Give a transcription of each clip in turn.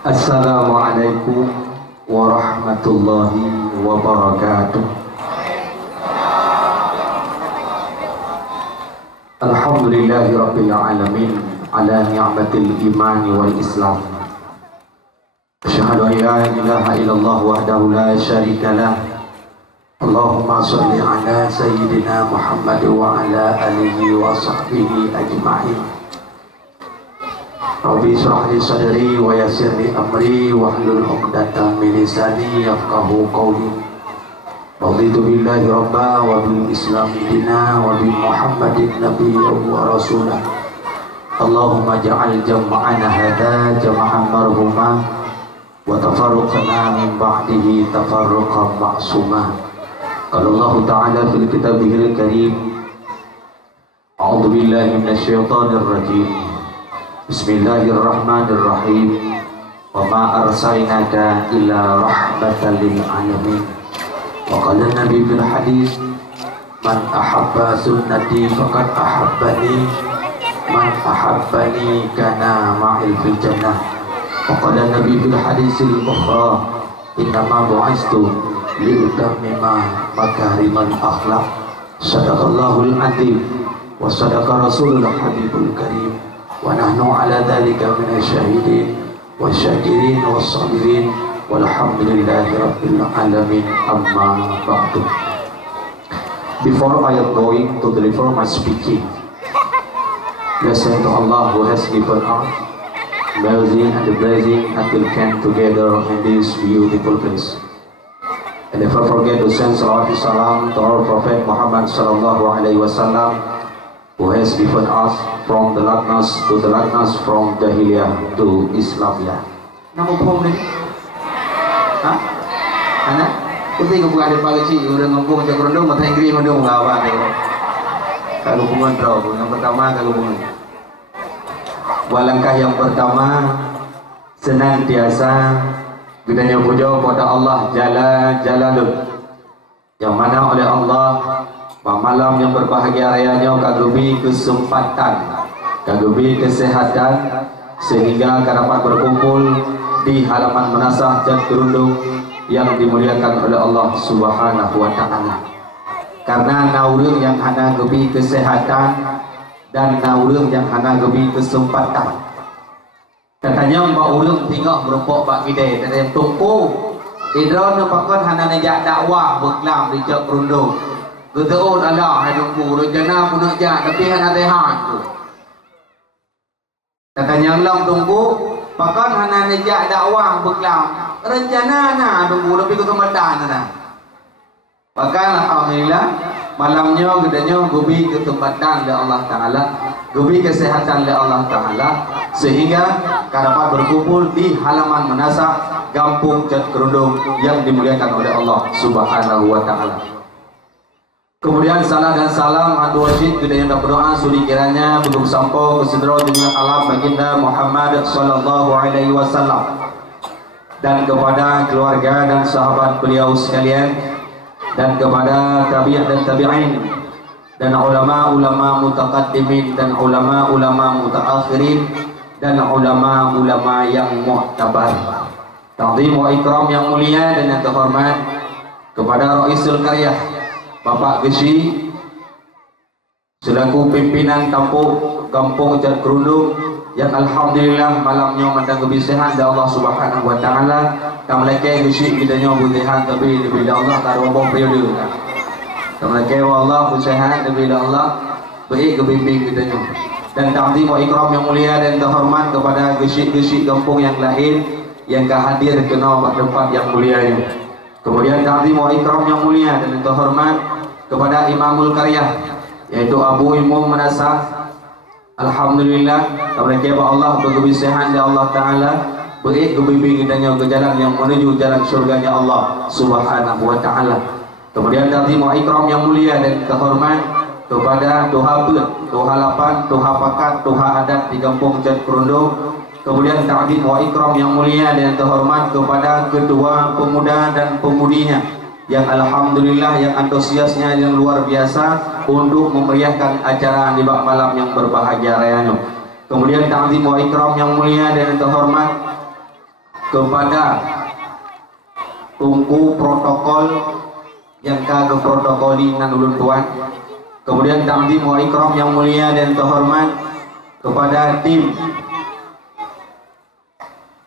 Assalamualaikum warahmatullahi wabarakatuh. Alhamdulillahi rabbil alamin ala ni'matil iman wal islam. Asyhadu an la ilaha illallah wahdahu la syarika lah. Allahumma shalli ala sayyidina Muhammad wa ala alihi wa sahbihi ajma'in. Rabbi shrah li sadri wa yassir li amri wahlul 'uqdatam min lisani yafqahu qawli. Raditu billahi rabba wa bil islam dina wa bi Muhammadin nabiyyan wa rasulah. Allahumma ja'al jam'ana hadha jam'an marhuma wa tafarruqana min ba'dihi tafarruqan ma'suma. Qala Allah ta'ala fil kitabihil karim, a'udzu billahi minasyaitonir rajim. Bismillahirrahmanirrahim. Wa ma arsalnaka illa rahmatan lil alamin. Wa qala Nabi fil hadis, man ahabba sunnati faqad ahabbani, man ahabbani kana ma'i fil jannah. Wa qala Nabi fil hadisil ukhra, innama bu'istu li utammima makarimal akhlaq. Sadaqallahul azim wa sadaqa rasulul habibul karim. Wa nahnu ala dhalika minasyahidin wasyakirin wassabirin walhamdulillahi rabbil alamin, amma ba'du. Before I am going to deliver my speaking, blessing to Allah who has given us mercy and the blessing until came together in this beautiful place. And never forget to send salawat salam to our Prophet Muhammad sallallahu alaihi wasallam, who has given us from the darkness to the darkness, from Jahiliyah to Islamiyah. Nama pohon ni? Ha? Anak? Kita ikut bukan ada pagi cik, udah ngomong macam kerondong, mata Inggris mandung ngawal ni. Kalau hubungan terus, yang pertama kalau hubungan. Walangkah yang pertama, senantiasa kita puja kepada Allah Jalla Jalaluh, yang mana oleh Allah malam yang berbahagia rayanya kagubi kesempatan, kagubi kesehatan, sehingga dapat berkumpul di halaman Menasah Jat Kerundung yang dimuliakan oleh Allah Subhanahu wa Ta'ala. Karena naurung yang hana gebi kesehatan dan naurung yang hana gebi kesempatan. Katanya mbak urung tinggal berempok bak gede, dan yang tungku idron napakon hana najak dakwah berkelam di Jat Kerundung. Betul Allah hai tunggu rencana pun nak jak tapi hana tehan tu. Katanya long tunggu pakon hana najak dakwah berkelam rencana na tunggu tapi kesempatan na. Bahkan alhamdulillah malamnya gedenya gubi kesempatan oleh Allah Taala, gubi kesehatan oleh Allah Taala, sehingga dapat berkumpul di halaman Menasah Kampung Jat Kerundung yang dimuliakan oleh Allah Subhanahu wa Ta'ala. Kemudian salam dan salam adu wajib kita yang berdoa suri kiranya untuk sampai ke sedera dengan alam baginda Muhammad sallallahu alaihi wasallam, dan kepada keluarga dan sahabat beliau sekalian, dan kepada tabi'in dan tabi'in, dan ulama-ulama mutaqaddimin dan ulama-ulama mutaakhirin, dan ulama-ulama yang mu'tabar. Ta'zim wa ikram yang mulia dan yang terhormat kepada Raisul Qaryah Bapak Gesi selaku pimpinan Kampung Jat Kerundung, yang alhamdulillah malamnya mandang kebisahan dari Allah Subhanahu wa Ta'ala. Kamleke Gesi kita nyobu tehan tapi bila Allah tak ada apa periode kan. Kamleke Allah usaha bila Allah baik kebimbing kita nyobu. Dan ta'zim wa ikram yang mulia dan terhormat kepada Gesi kampung yang lain yang hadir ke tempat yang mulia ini. Kemudian ta'zim wa ikram yang mulia dan terhormat kepada Imamul Qaryah, yaitu Abu Imam Menasah. Alhamdulillah kepada Allah berkebisahan dari Allah Ta'ala, beri kebimbing kitanya ke jalan yang menuju jalan syurganya Allah Subhanahu wa Ta'ala. Kemudian ta'zim wa ikram yang mulia dan terhormat kepada Tuha Pet, Tuha Lapan, Tuha Pakat, Tuha Adat di Kampung Jat Kerundung. Kemudian ta'zim wa ikram yang mulia dan terhormat kepada Ketua Pemuda dan Pemudinya, yang alhamdulillah yang antusiasnya yang luar biasa untuk memeriahkan acara di malam yang berbahagia rayanya. Kemudian ta'zim wa ikram yang mulia dan terhormat kepada tunggu protokol yang kagak protokoli nan ulun tuan. Kemudian ta'zim wa ikram yang mulia dan terhormat kepada tim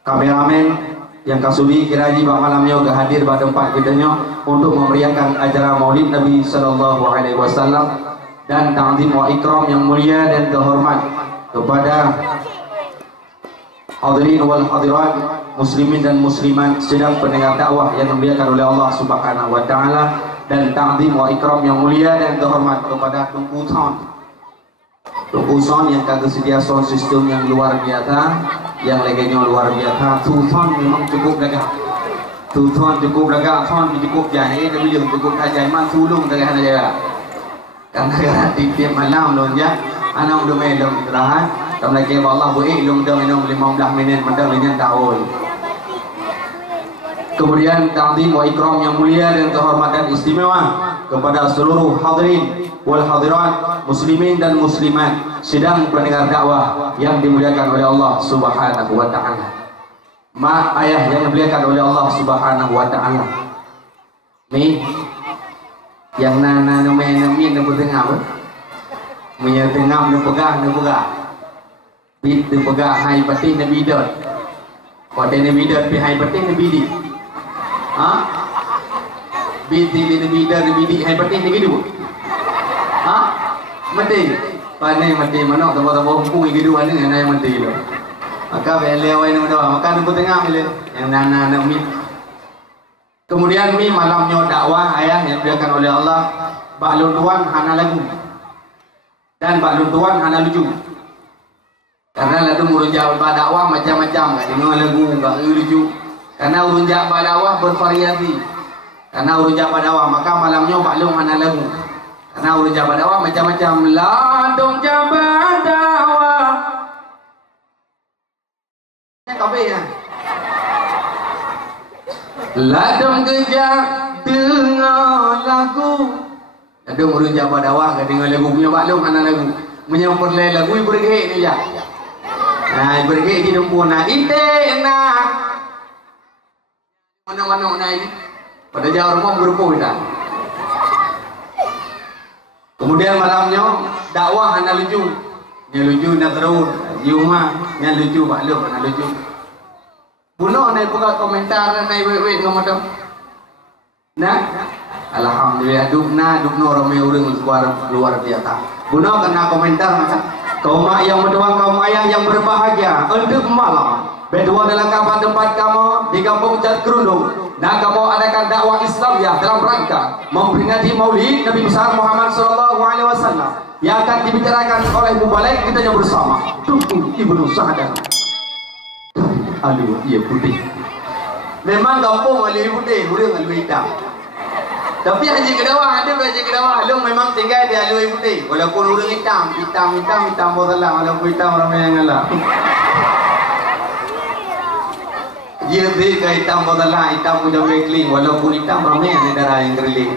kameramen yang kasudi kiraji bak malamnya ke hadir pada tempat kitanya untuk memeriahkan acara Maulid Nabi sallallahu alaihi wasallam. Dan ta'zim wa ikram yang mulia dan terhormat kepada hadirin wal hadirat, muslimin dan muslimat sedang pendengar dakwah yang dimuliakan oleh Allah Subhanahu wa taala. Dan ta'zim wa ikram yang mulia dan terhormat kepada Tunku Son yang kagak sedia sound system yang luar biasa, yang leganya luar biasa. Tu Son memang cukup lega. Tu Son cukup lega, Son cukup jahe, tapi yang cukup ajaib man sulung dengan aja. Karena tiap malam loh ya, anak udah main dalam istirahat. Kalau lagi Allah boleh ilmu dah minum 15 minit, mandang dengan tahun. Kemudian ta'zim wa ikram yang mulia dan kehormatan istimewa kepada seluruh hadirin wal hadirat, muslimin dan muslimat sedang pendengar dakwah yang dimuliakan oleh Allah Subhanahu wa taala. Mak ayah yang dimuliakan oleh Allah Subhanahu wa taala. Ni yang nana main min nak tengah apa? Punya tengah nak pegang. Bit pegang hai pati nabi dot. Pada nabi dot pi hai pati nabi di. Ha? Biti nabi di hai pati nabi du. Ha? Mati. Pane mati mana tahu hukum gitu ane yang mati lo. Maka beliau ini mudah. Maka nak tengah beliau yang nana nak min. Kemudian mi malamnya dakwah ayah yang dilakukan oleh Allah. Baklun tuan hana lagu dan baklun tuan hana lucu. Karena lalu merujak dakwah macam-macam, tak dengar lagu, tak lucu. Karena urunjak dakwah bervariasi. Karena urunjak dakwah maka malamnya baklun hana lagu. Karena urunjak dakwah macam-macam. Ladung jabat dakwah. Ini kabe ya. Ladung gejak dengar lagu. Ladung urunjak dakwah dengar lagu punya baklun hana lagu. Menyampur lagu bergek ni ya. Nah, bergek di dempur nak ite nak mana-mana nak ini pada jauh rumah berpuluh dah. Kemudian malamnya dakwah hana lucu. Dia lucu nak terus Yuma yang lucu baklum hana lucu. Bunuh naik buka komentar naik wet ngomong tu. Nah, alhamdulillah dukna ramai orang luar biasa. Bunuh kena komentar macam kaum mak yang berdoa, kaum ayah yang berbahagia untuk malam berdua dalam kabar tempat kamu di kampung Jat Kerundung. Dan kamu adakan dakwah Islam ya dalam rangka memperingati Maulid Nabi besar Muhammad sallallahu alaihi wasallam yang akan dibicarakan oleh Mubalik kita yang bersama. Tunku Ibnu Sa'dan. Aduh, iya putih. Memang kampung alih putih, urang alih hitam. Tapi haji kedawah ada haji kedawah lu memang tinggal di alui putih walaupun urang hitam botalah walaupun hitam ramai yang ngalah. Dia ke hitam botalah hitam punya bekling walaupun hitam ramai yang darah yang keriling.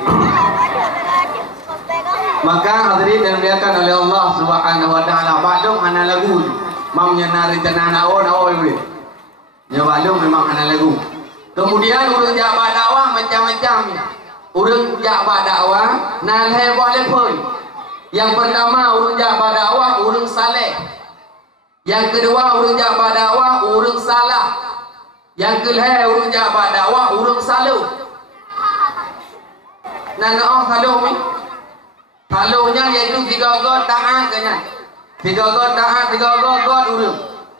Maka hadirin yang dimuliakan oleh Allah Subhanahu wa taala baklum ana lagu mamnya nari tanah awon boleh. Ya baklum memang ana lagu. Kemudian urang jabat dakwah macam-macam. Urang jabat dakwah nalhe boleh pun. Yang pertama urang jabat dakwah urang saleh. Yang kedua urang jabat dakwah urang salah. Yang kelima urang jabat dakwah urang salu. Nana salu ni. Salunya iaitu 3 god taat kena. 3 god taat, 3 god urang.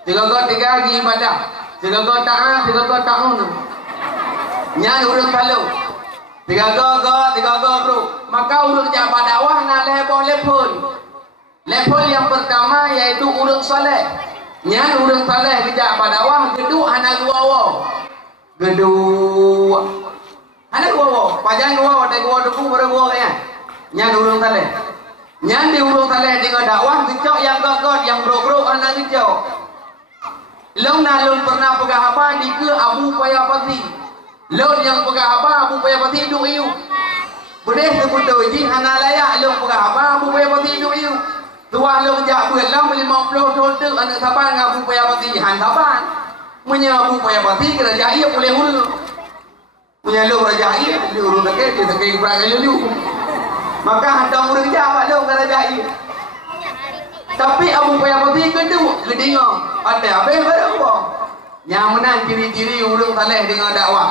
3 god 3 ibadah. 3 god taat, 3 god tahun. Nya urang salu. 3 go bro. Maka urang jabat dakwah na level. Level yang pertama yaitu urang soleh. Nya urang soleh di jabat dakwah geduk hana gua. Geduk. Hana gua. Pajang gua ada gua duku baru gua ya. Nya urang soleh. Nya di urang soleh di dakwah gecok yang god yang bro hana gecok. Long na long pernah pegang apa di ke Abu Paya Pati. Lon yang pegang apa Abu Paya Pati hidup iu. Boleh sebut doji hana layak lon pegang apa Abu Paya Pati hidup iu. Tuan lon jak buat long 50 dolar anak saban Abu Paya Pati han saban. menyabu payah pati kerajaan ia boleh urus menyalu kerajaan ia boleh urus dia tak berangkat dulu maka hendak urus jabat lu kerajaan ia tapi abu payah pati kedua kedinga ada apa yang baru yang menang ciri-ciri urus saleh dengan dakwah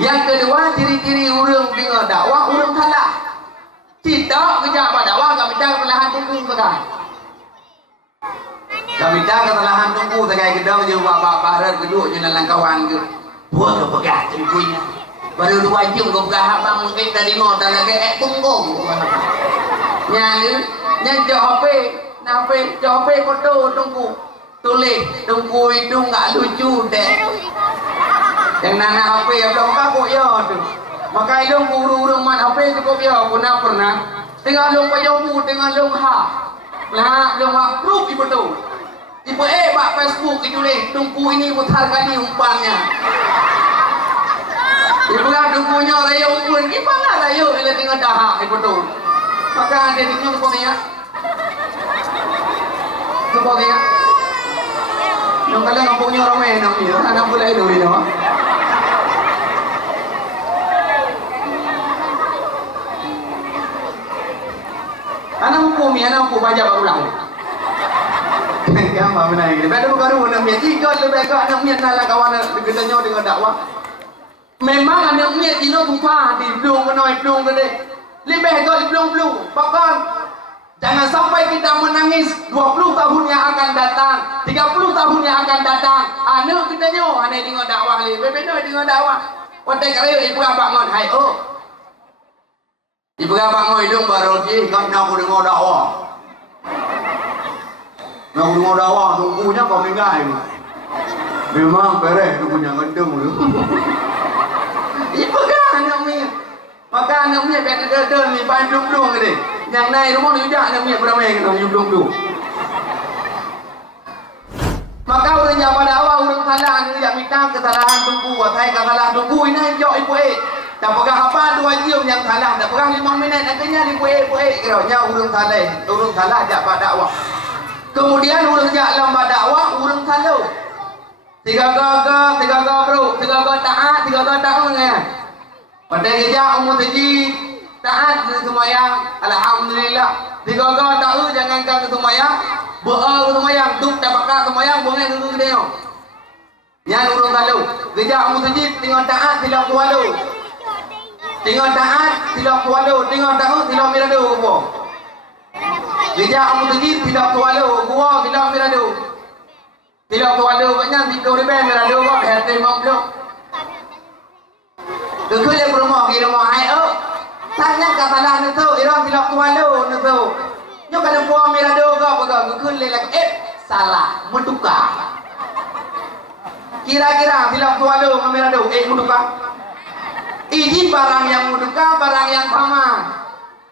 yang kedua ciri-ciri urus dengan dakwah urus salah tidak kerja pada dakwah kami tak perlahan tunggu sekarang kami dah kesalahan tunggu sebagai kedua je bapak barat kedua je dalam kawan ke buat ke pegang tunggunya baru 2 jam kau pegang abang mungkin tadi ngor tak lagi tunggu yang jawab jawab foto tunggu tulis tunggu itu enggak lucu deh yang nana HP apa kakak ya tu maka ilmu urung-urung man HP cukup ya pernah tengah long payomu tengah long lah long proof betul tipe bak Facebook itu leh tungku ini putar kali umpannya ibu kan tungkunya raya umpan gimana raya bila tengah dahak betul maka ada tinggal sepertinya yang kalian kampungnya orang main namanya anak boleh dulu ya anak mampu baca ulang kan apa menaik ni betul baru nak miat tiga lebih ke anak miat nak kawan gedenya dengan dakwah memang anak miat dino tumpah di belum menoi belum gede lebih ke belum bahkan jangan sampai kita menangis 20 tahun yang akan datang 30 tahun yang akan datang anak gedenya anak dengan dakwah lebih benar dengan dakwah watai kaya ibu abang ngon hai ibu abang ngon hidung baru je kau nak dengan dakwah nak dengar dakwah tunggunya kau mengai memang beres tunggunya gendeng tu ibu kan anak miat maka anak miat betul ni pandung ni yang naik rumah ni juga anak miat beramai kena duduk maka orang jawab dakwah orang salah ni jak minta kesalahan tunggu saya kesalahan tunggu ini jauh ibu tak pegang apa 2 jam yang salah tak pegang 5 minit akhirnya ibu kira orang salah jak pada dakwah kemudian urang jalan dakwah urang salau 3 bro 3 taat 3 tahun ya pada kerja umur taji taat semayang alhamdulillah 3 tahun jangan kau semayang semayang duk tak bakal semayang boleh dulu dia yang urang salau kerja umur taji tengok taat tidak kualu tengok taat tidak kualu tengok tahun tidak mirado apa dia amu tadi tidak tualu gua tidak mirado tidak tualu banyak tidur di bawah mirado kok hati mampu dekul yang rumah kira rumah ayo tanya kesalahan itu irang tidak tualu itu nyo kada buah mirado kok pegang dekul lelak salah menduka kira-kira tidak tualu mirado menduka ini barang yang menduka barang yang sama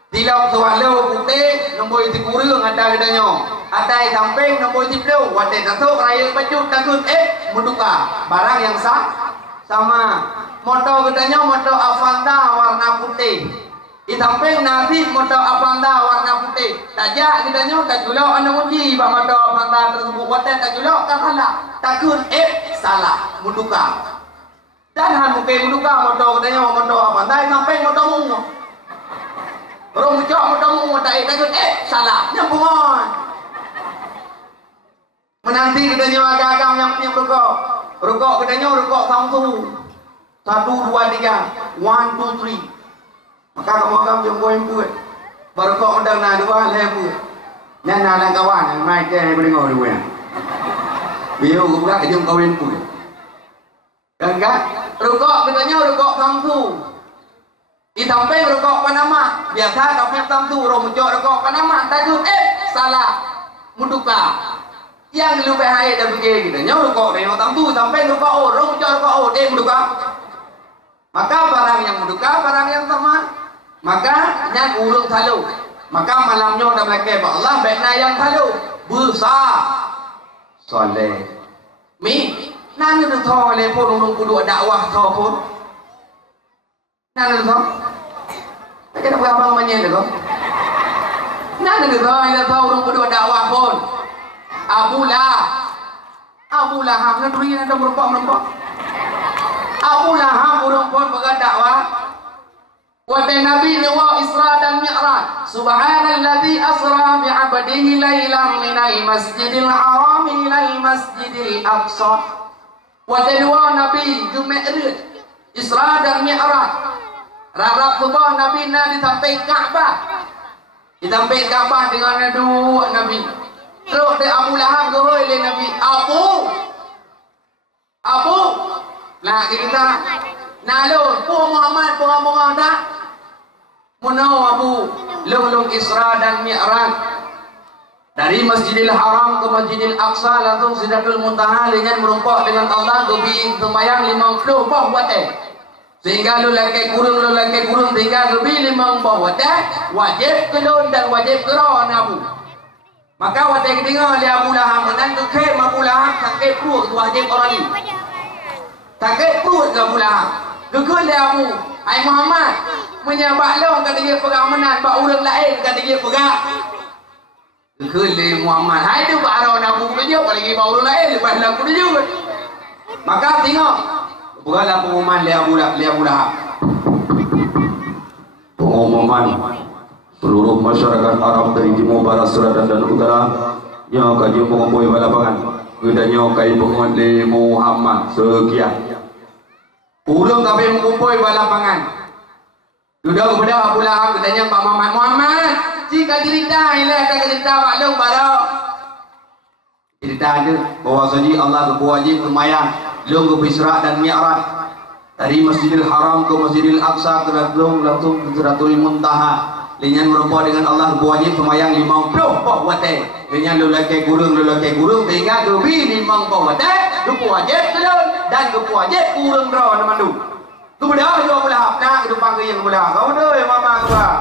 Tilau sualau putih nombor itu kurang ada gedanya ada samping nombor itu belum wadah tasuk raya baju takut menduka barang yang sama motor gedanya motor Avanza warna putih di samping nasi motor Avanza warna putih tajak gedanya tak julok anda uji pak motor Avanza tersebut wadah tak julok tak salah takut salah menduka dan han mungkin menduka motor gedanya motor Avanza di samping motor mungu orang ucap motor tak takut salah nyambung menanti katanya agak-agak yang rokok katanya rokok Samsung 1, 2, 3 1, 2, 3 maka kamu agak yang buat baru kok undang na 2 lebu yang na kawan yang naik ke beringo dua biar aku buka jom kawin pun kan rokok katanya rokok Samsung di samping rokok Panama biasa tapi Samsung orang muncul rokok Panama takut salah menduka yang lebih baik dan begini gitu nyawa rokok dengan Samsung sampai rokok orang muncul rokok menduka maka barang yang menduka barang yang sama maka yang urung salu maka malamnya dah melaki Allah baiknya yang salu besar soleh mi nana tu thol le pun urung kudu dakwah thol pun nana tu kita berapa namanya tu nana tu thol le thol urung kudu dakwah pun Abu Lahab negeri ada merempok-merempok. Abu Lahab urung pun berdakwah. Wahai Nabi Nuh Isra dan Mi'raj. Subhanalladzi asra bi'abdihi lailan minal masjidil haram ilal masjidil aqsa. Wahai Nabi ke Mi'raj, Isra dan Mi'raj. Rarap kubah Nabi di samping Kaabah. Di samping Kaabah dengan dua Nabi. Terus dia Abu Lahab geroi le Nabi. Abu. Nah kita nalo pu Muhammad bunga-bunga dah. Munau Abu lung Isra dan Mi'raj dari Masjidil Haram ke Masjidil Aqsa langsung Sidratul Muntaha dengan merumpak dengan Allah gebi sembahyang 50 bah wate sehingga lu lagi kurung sehingga gebi 50 wate wajib kelun dan wajib keron Abu. Maka wate kedengar li Abu Lahab menang ke Abu Lahab sakit perut wajib orang ni sakit perut ke Abu Lahab gegel li Abu ai Muhammad menyabak long kata dia pegang menan bak orang lain kata dia pegang gegel Muhammad hai dia bak arah Abu dia lagi bak orang lain lepas lagu dia juga. Maka tengok bukanlah pengumuman li Abu Lahab. Pengumuman seluruh masyarakat Arab dari timur barat selatan dan utara yang kaji mengumpul balapangan kedanya kai pengumuman li Muhammad sekian ulang kami mengumpul balapangan. Sudah kepada Abu Lahab katanya Pak Muhammad jika cerita ialah tak cerita maklum pada cerita ada bahawasanya Allah berwajib sembahyang lung ke Isra dan Mi'raj dari Masjidil Haram ke Masjidil Aqsa ke langsung ke Sidratul Muntaha dengan merupa dengan Allah berwajib sembahyang 50 wate dengan lelaki kurung sehingga gebi 50 wate lupa wajib kelun dan lupa wajib kurung draw mandu. Tu benda juga Abu Lahab nak hidup panggil yang Abu Lahab. Kau doi mama kau.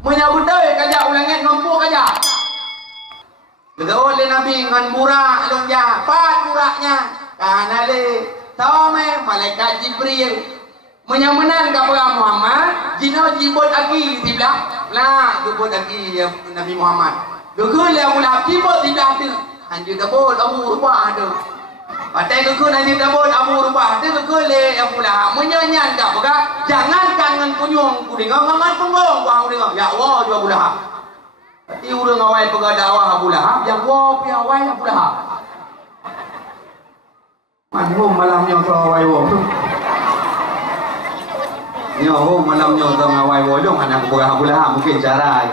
Menyambut doi kajak ulangit nombor kajak. Kata oleh Nabi dengan burak long jah. Pat buraknya. Karena le tome malaikat Jibril menyamenan kepada Muhammad jino jibut lagi di belah. Lah jibut lagi Nabi Muhammad. Dukul Abu Lahab jibut di belah tu. Anjur dabul Abu rubah tu. Patai dukul nanti dabul Abu rubah tu dukul le Abu Lahab menyanyian tak apa jangan kangen kunyung ku dengar ngangan penggong ku dengar ya Allah ju Abu Lahab. Tapi urang awai pegang dakwah Abu Lahab yang wa pi awai Abu Lahab. Manhum malamnya tu awai wa tu. Ni malamnya tu awai wa dong anak pegang Abu Lahab mungkin cara.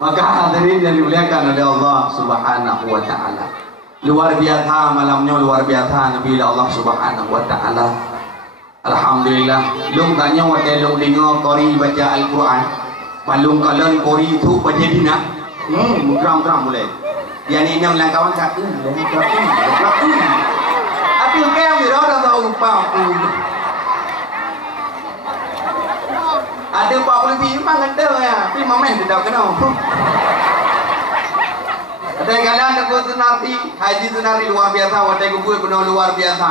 Maka hadirin yang dimuliakan oleh Allah Subhanahu wa taala. Luar biasa malamnya luar biasa Nabi Allah Subhanahu wa taala. Alhamdulillah lung tanya wate lung dengar qori baca Al-Quran. Malung kalian qori tu baca dina. Mugram boleh. Yang ini yang kawan satu. Tapi kau ni dah tahu upah. Ada 40 lebih memang ada ya. Tapi mamen tidak kenal. Ada kalian ada sunati, haji sunati luar biasa, wadah kubur penuh luar biasa.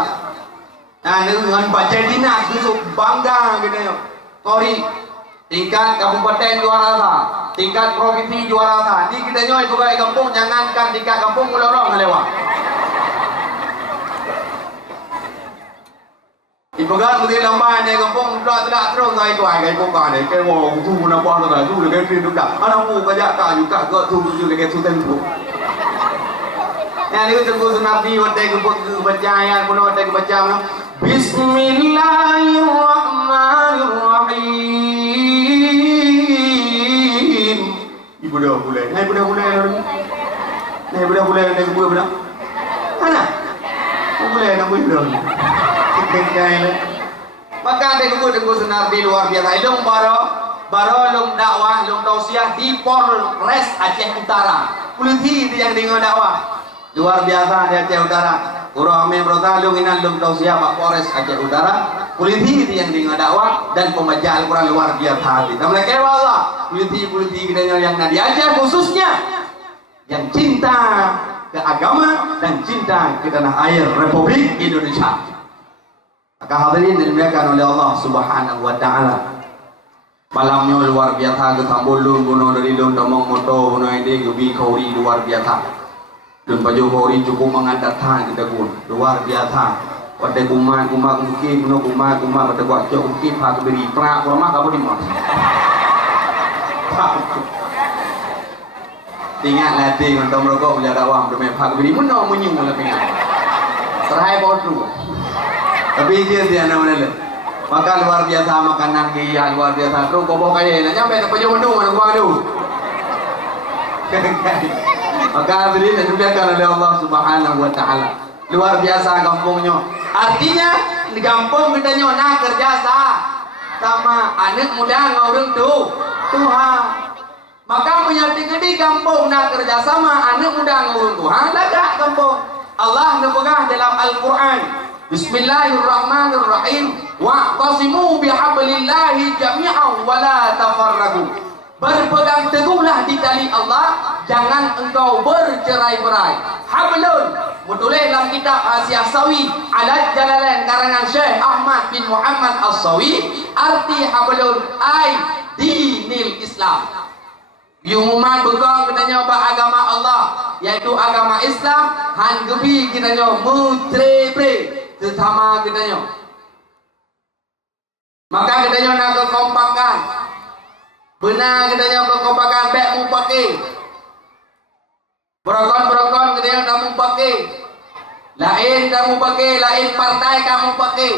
Nah, dengan baca dinas itu bangga gitu ya. Sorry, tingkat kabupaten juara sah, tingkat provinsi juara sah. Di kita nyoy juga kampung jangankan tingkat kampung ulorong lewat. Ibarat mungkin lambat ni kampung tidak terus naik kuai kai kau ni, kai wong tu nak buat apa tu, kai tu dah. Anak mu kerja kah juga ke tu juga kai tu tentu. Yang itu tunggu Nabi wadah kubur baca ayat pun wadah baca Bismillahirrahmanirrahim. Ibu dah boleh, naik dah boleh naik kubur dah. Mana? Boleh nak boleh. Maka ada tunggu Nabi luar biasa. Long baro long dakwah long tausiah di Polres Aceh Utara. Polisi yang dengar dakwah. Luar biasa di Aceh Utara. Urang ame berota long inan long tausiah Pak Polres Aceh Utara. Polisi yang dengar dakwah dan pembaca Al-Quran luar biasa. Kita mulai kewa Allah. Polisi kita yang di Aceh khususnya yang cinta ke agama dan cinta ke tanah air Republik Indonesia. Maka hadirin dimuliakan oleh Allah Subhanahu wa taala. Malamnya luar biasa, ketambul lun gunung dari lun domong moto gunung ini gebi kauri luar biasa. Dan Pak Jokowi cukup mengadatkan kita pun luar biasa. Pada kumai mungkin kuno kumai pada buat cok mungkin hak beri prak rumah kamu di mana? Tinggal latih untuk merokok menjadi awam demi hak beri mana menyung lah pengen. Terakhir bodoh. Tapi dia nama dia. Maka luar biasa makanan dia luar biasa. Terus kau bawa kaya nak nyampe ke Pejom Mendung mana gua tu. Maka beri dan dimuliakan oleh Allah Subhanahu Wa Taala. Luar biasa kampungnya. Artinya di kampung kita nak kerja sama anak muda ngorong Tuhan. Maka punya di kampung nak kerja sama anak muda ngorong Tuhan. Lagak kampung. Allah berpegang dalam Al-Quran. Bismillahirrahmanirrahim. Wa'tasimu bihablillahi jami'an wa la tafarraqu. Berpegang teguhlah di tali Allah, jangan engkau bercerai-berai. Hablun, bertulis dalam kitab As-Sawi Alat Jalalain karangan Syekh Ahmad bin Muhammad As-Sawi, arti hablun ai dinil Islam. Umuman begang katanya agama Allah, yaitu agama Islam. Han gebi katanya mutre-pre terutama katanya. Maka katanya nak kekompakan. Benar katanya kekompakan baik mu pakai. Berokon katanya kamu pakai. Lain kamu pakai, lain partai kamu pakai.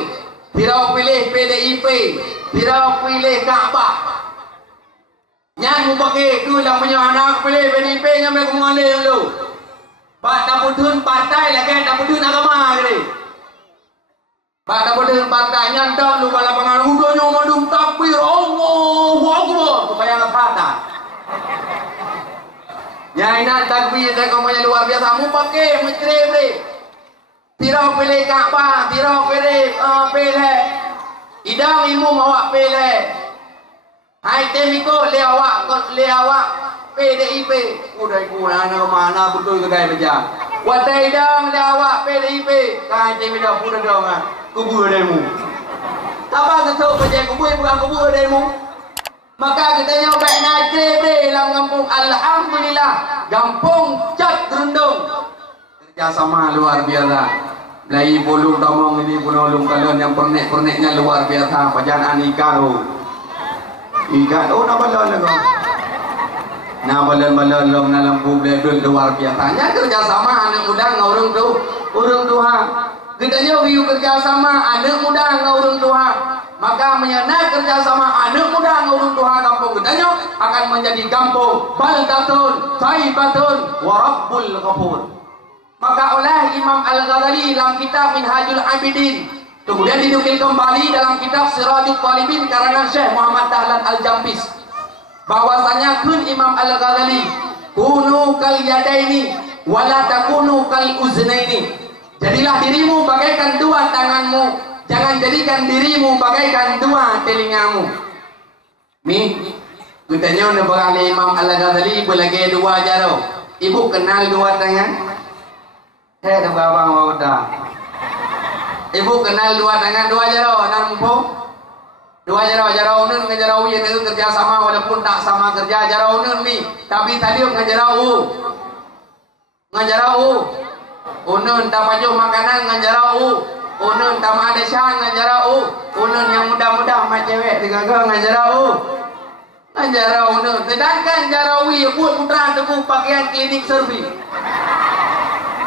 Tidak pilih PDIP, tidak pilih Kaabah. Yang mu pakai tu lah punya anak pilih PDIP yang mereka mengalir dulu. Pak tak putun partai lagi, tak putun agama kali. Pak tak putun partai nyantang lu kalau pengaruh udahnya mandum takbir Allahu Akbar supaya nggak patah. Yang ini takbir saya kamunya luar biasa. Mu pakai menteri. Tidak pilih Kaabah, tidak pilih. Idang ilmu awak pilih. Hai temiko le awak PDIP. Udah guna nak mana betul kedai beja. Watai dang le awak PDIP. Kai temida pura dong ah. Kubur demu. Tapa ketuk beja kubur bukan kubur demu. Maka katanya baik nak tre dalam kampung. Alhamdulillah, kampung cat gerundung. Kerjasama luar biasa. Lai bolong tomong ini penolong kalian yang pernek-perneknya luar biasa. Perjalanan ikan ikan nak balon lagi. Nak balon long na lampu bledul luar biasanya kerjasama anak muda ngorong Tuhan. Katanya view kerjasama anak muda ngorong Tuhan. Maka menyana kerjasama anak muda ngurung Tuhan kampung katanya akan menjadi kampung baldatun thayyibatun wa rabbul ghafur. Maka oleh Imam Al-Ghazali dalam kitab Minhajul Abidin, kemudian dinukil kembali dalam kitab Sirajul Talibin karangan Syekh Muhammad Dahlan Al-Jampis, bahwasanya kun Imam Al-Ghazali kunu kal yadaini wala takunu kal uznaini. Jadilah dirimu bagaikan dua tanganmu, jangan jadikan dirimu bagaikan dua telingamu. Nih, katanya orang Imam Al-Ghazali berlagi dua jaro. Ibu kenal dua tangan? Dah babang dah. Ibu kenal dua tangan, dua jaro, nan mumpung. Dua jaro nun ngejarau yang itu kerja sama walaupun tak sama kerja jarau nun ni. Tapi tadi ngejarau. Unun tak maju makanan ngejarau. Unun tak ada syah ngejarau. Unun yang muda-muda sama cewek digagal ngejarau. Unun. Sedangkan jarawi buat putra tebu pakaian klinik servis.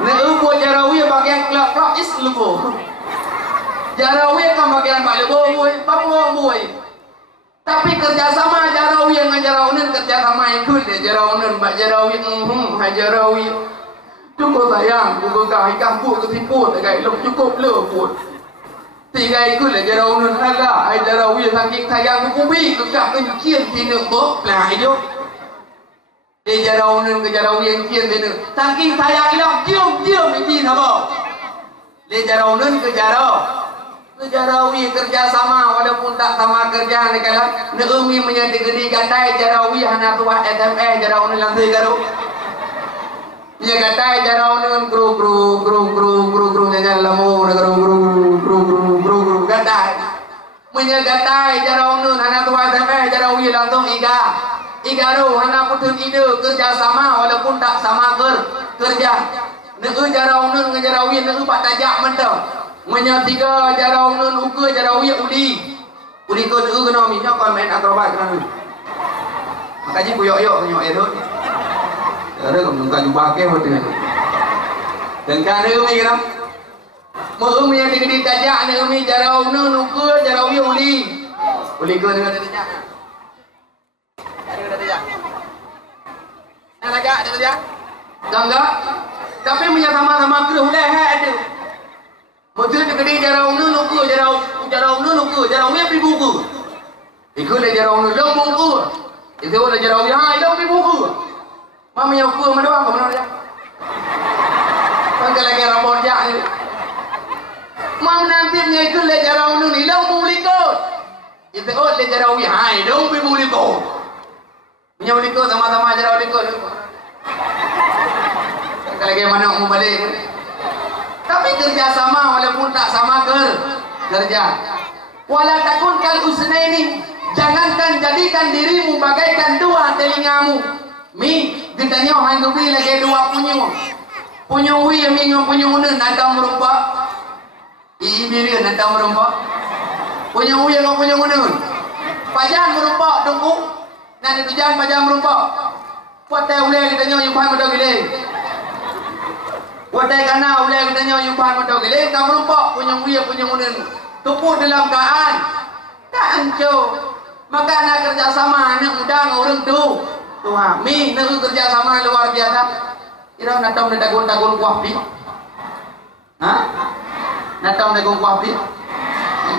Buat jarawi pakaian kelak islubu. Jarawi kan bagian Pak Lebo boy. Tapi kerjasama jarawi yang ngajaraunin kerjasama yang good ya jaraunin Pak Jarawi Jarawi cukup sayang cukup kah kampung ketiput agak cukup leput tiga ikut lah jaraunin ada jarawi saking sayang kubi kekak kencian tinuk bok lah hidup di jaraunin ke jarawi yang kian tinuk saking sayang hilang cium ini apa di jaraunin ke jarawi kerjasama walaupun tak sama kerja ni kalau neumi menjadi gede gatai jarawi hana tuah SME jarawi lantai garu ya gatai jarawi gru nyanyi lamu gru gatai menyegatai jarawi hana tuah SME jarawi langsung iga ru hana putun ide kerjasama walaupun tak sama kerja. Negeri jarau nun dengan jarawin negeri pak tajak mentah. Menya tiga jarau nun uka jarawin uli. Uli ke negeri kena minyak kon main akrobat kena. Makanya kuyok-yok tengok air tu. Ada kamu bukan jumpa ke hotel. Dan kan negeri ni kena. Mau yang digedi tajak negeri jarau nun uka jarawin uli. Uli ke negeri tajak. Ada tajak. Nak tajak, ada tajak. Enggak. Tapi punya sama-sama keruh leher tu. Maksud dia kena jarau nun uku, jarau nun uku, jarau yang pergi buku. Ikut le jarau nun dong buku. Itu le jarau yang hai dong pergi buku. Mama yang uku mana doang, mana dia? Kan lagi rambut jak ni. Mam nanti punya itu le jarau nun ni dong boleh ikut. Itu le jarau yang hai dong pergi boleh ikut. Punya boleh ikut sama-sama jarau ikut. Lagi mana mau balik. Tapi kerjasama walaupun tak sama kerja. Wala takun kal usnaini, jangankan jadikan dirimu bagaikan dua telingamu. Mi ditanya hang dubi lagi dua punya wi mi ngom punya una nada merumpa. Ibiri nada merumpa. Punya wi ngom punya una. Pajan merumpa tunggu. Nan itu jangan pajan merumpa. Potai ulai ditanya yang paham dah gile. Wadai kana ulai katanya yang paham dah gile, kamu lupa punya unen. Tupu dalam keadaan tak hancur. Maka nak kerjasama anak muda dengan orang tu. Tuhan, mi nak kerjasama luar biasa. Ira nak tahu nak dagun kuah pi. Ha? Nak tahu dagun kuah pi?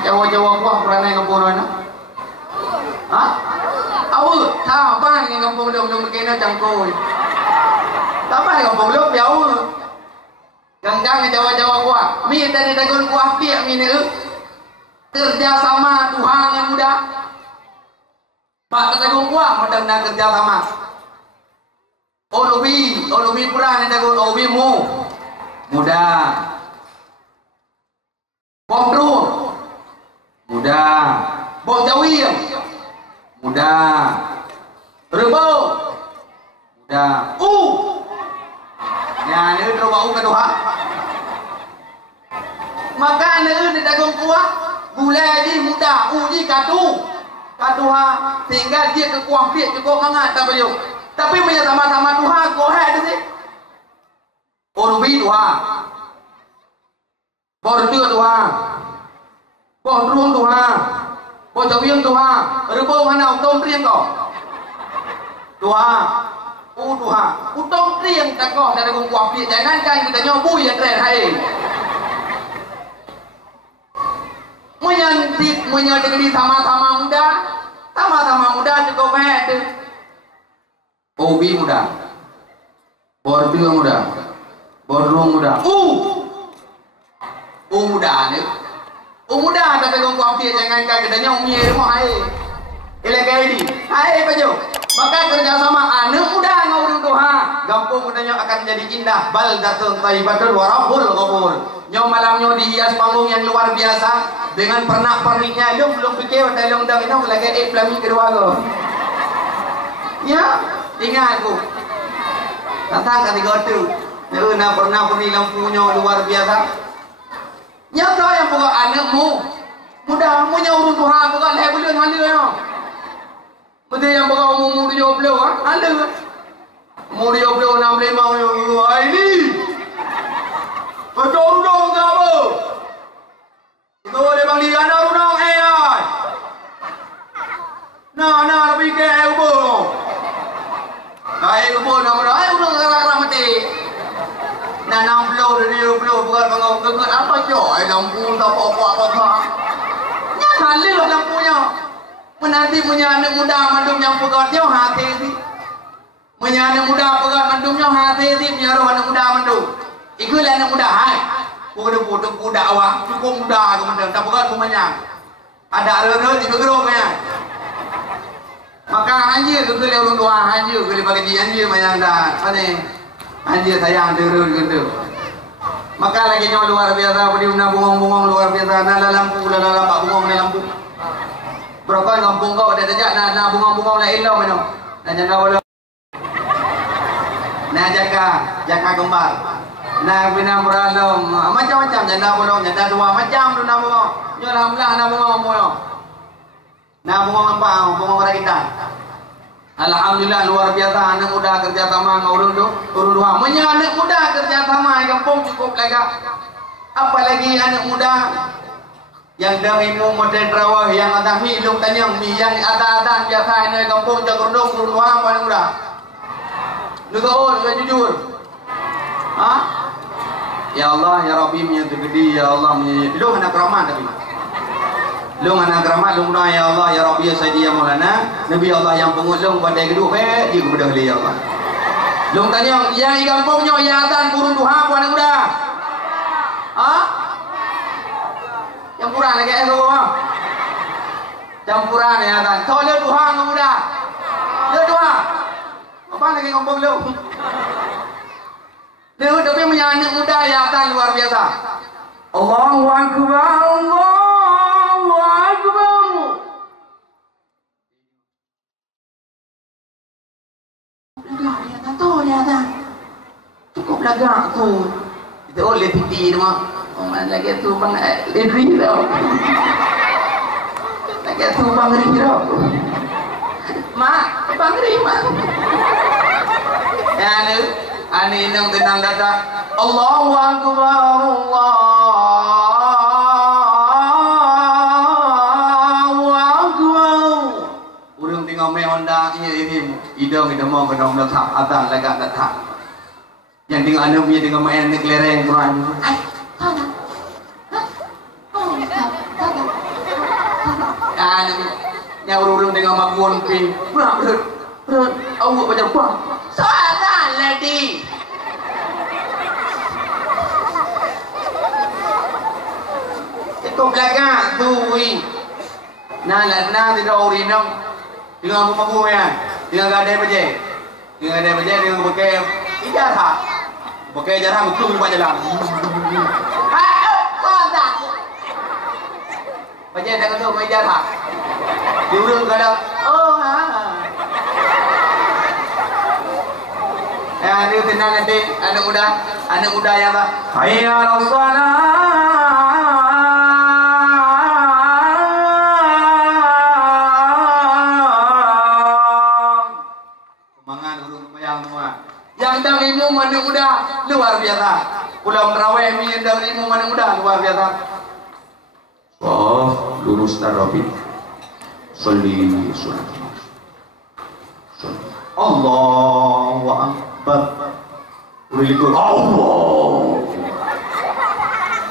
Jawa-jawa kuah peranai kampung mana? Ha? Awak tahu apa yang kampung dong kena cangkoi. Tak apa kampung lu jauh. Jangan Jawa-Jawa kuah. Mi tadi dagun kuah piak mi ni. Kerjasama Tuhan yang muda. Pak dagun kuah macam nak kerjasama. Olubi perang ni dagun olubi muda. Bobru muda. Bok Jawi muda. Rebo muda. Ya, ni tu bau ke Tuhan. Maka ni dagang kuah, gula ji muda, uji katu. Katuha tinggal dia ke kuah pik cukup mangat tak payah. Tapi punya sama-sama Tuhan kau hai tu sih. Orubi Tuhan. Bordu Tuhan. Borduang Tuhan. Bojawiang Tuhan. Rebo mana utom riang kau. Tuhan. Tuhan, utong riang tak kau dari kuah pik. Jangankan kita nyobu yang tren hai. Menyadari sama-sama muda cukup baik. Obi muda, bordu muda, borong muda. Muda ni, muda tapi kuah pik. Jangankan kita nyobu yang hai. Ilegal ini, hai baju. Maka kerjasama anak muda dengan Tuhan, kampung mudanya akan menjadi indah. Baldatun thayyibatun wa rabbul ghafur. Nyo malamnya dihias panggung yang luar biasa dengan pernak-perniknya. Lu belum fikir dalam undang ini lagi plami kedua go. Ya, ingat aku. Datang ketika itu, nak pernak-pernik lampunya luar biasa. Nyata yang pokok anakmu muda, punya urun Tuhan pokok leh boleh halia. Betul yang bakal umur dia 20 kan? Ada kan? Umur dia 20, 65 ini. Betul dong tak apa? Itu boleh bang dia nak runang AI. Nah, lebih ke AI ubah. AI ubah nama dah. AI ubah kerana mati. Nah, 60 dia 20 bukan bang geget apa je? Lampu tak apa-apa. Yang halil lampunya. Menanti punya anak muda mandum yang pegatnya hati si. Punya anak muda pegat mandumnya hati si. Punya roh anak muda mandum. Ikulah anak muda hai. Bukan budak awak. Cukup muda tu mandum. Tak pegat kumanya. Ada ada-ada di kegeroknya. Maka anjir kekeli orang tua anjir kekeli bagi anjir macam dah. Mana? Anjir sayang terus gitu. Maka lagi nyawa luar biasa. Padi bungong-bungong luar biasa. Nala lampu, lala pak bungong na lampu. Berapa kampung kau ada tajak nak bunga-bunga lah ilau mana? Nak jangan kau Nah jaka kembar. Nah bina beralong macam-macam janda bolong janda dua macam tu nama mo. Yo alhamdulillah nama mo yo. Nah bongong apa? Bongong rakitan. Alhamdulillah luar biasa anak muda kerja sama ngurun dua. Menya anak muda kerja sama kampung cukup lagi. Apalagi anak muda yang dari mu model terawih yang ada mi lung tanyang mi yang ada biasa ini kampung jagur dua anak muda. Nugaul jujur. Ha? Ya Allah ya Rabbi yang tergede ya Allah lu anak rahmat tapi. Lu anak rahmat lu doa ya Allah ya Rabbi ya Sayyidi ya Maulana Nabi Allah yang pengulung pada kedua dia kepada beli ya Allah. Lu tanya yang di kampungnya ya atan kurun duha apa anak muda? Ha? Campuran lagi tu apa? Campuran ya atan. Kau le duha anak muda. Le duha. Apa lagi kampung lu? Lu tapi punya anak muda ya atan luar biasa. Allahu Akbar Allahu Akbar. Cukup lagak tu. Kita oleh piti tu mah. Orang lagi tu bang Idri tau. Lagi tu bang Idri tau. Mak, bang Idri mak. Ya ane nang tenang data. Allahu Akbar Allahu Akbar. Urang tengok mai Honda ini idong mau kedong letak atas lagak letak. Yang tengok anak punya tengok main anak lereng Quran. Yang urung tengok makun pi. Berat. Awak baca apa? Soalan lady. Itu belakang tu wi. Nah tidak urinam. Tengok aku makun ya. Tengok gadai baca. Tengok gadai baca tengok pakai ijazah. Pakai ijazah betul buat jalan. Baca dah kata pakai ijazah. Diurung kadang oh ya ini tenang nanti anak muda yang tak hayya 'alas shalah semangat urung sembahyang semua yang dari ilmu anak muda luar biasa pulang terawih yang dari ilmu anak muda luar biasa lurus tarawih Salli Allahu Akbar. Really good. Allah.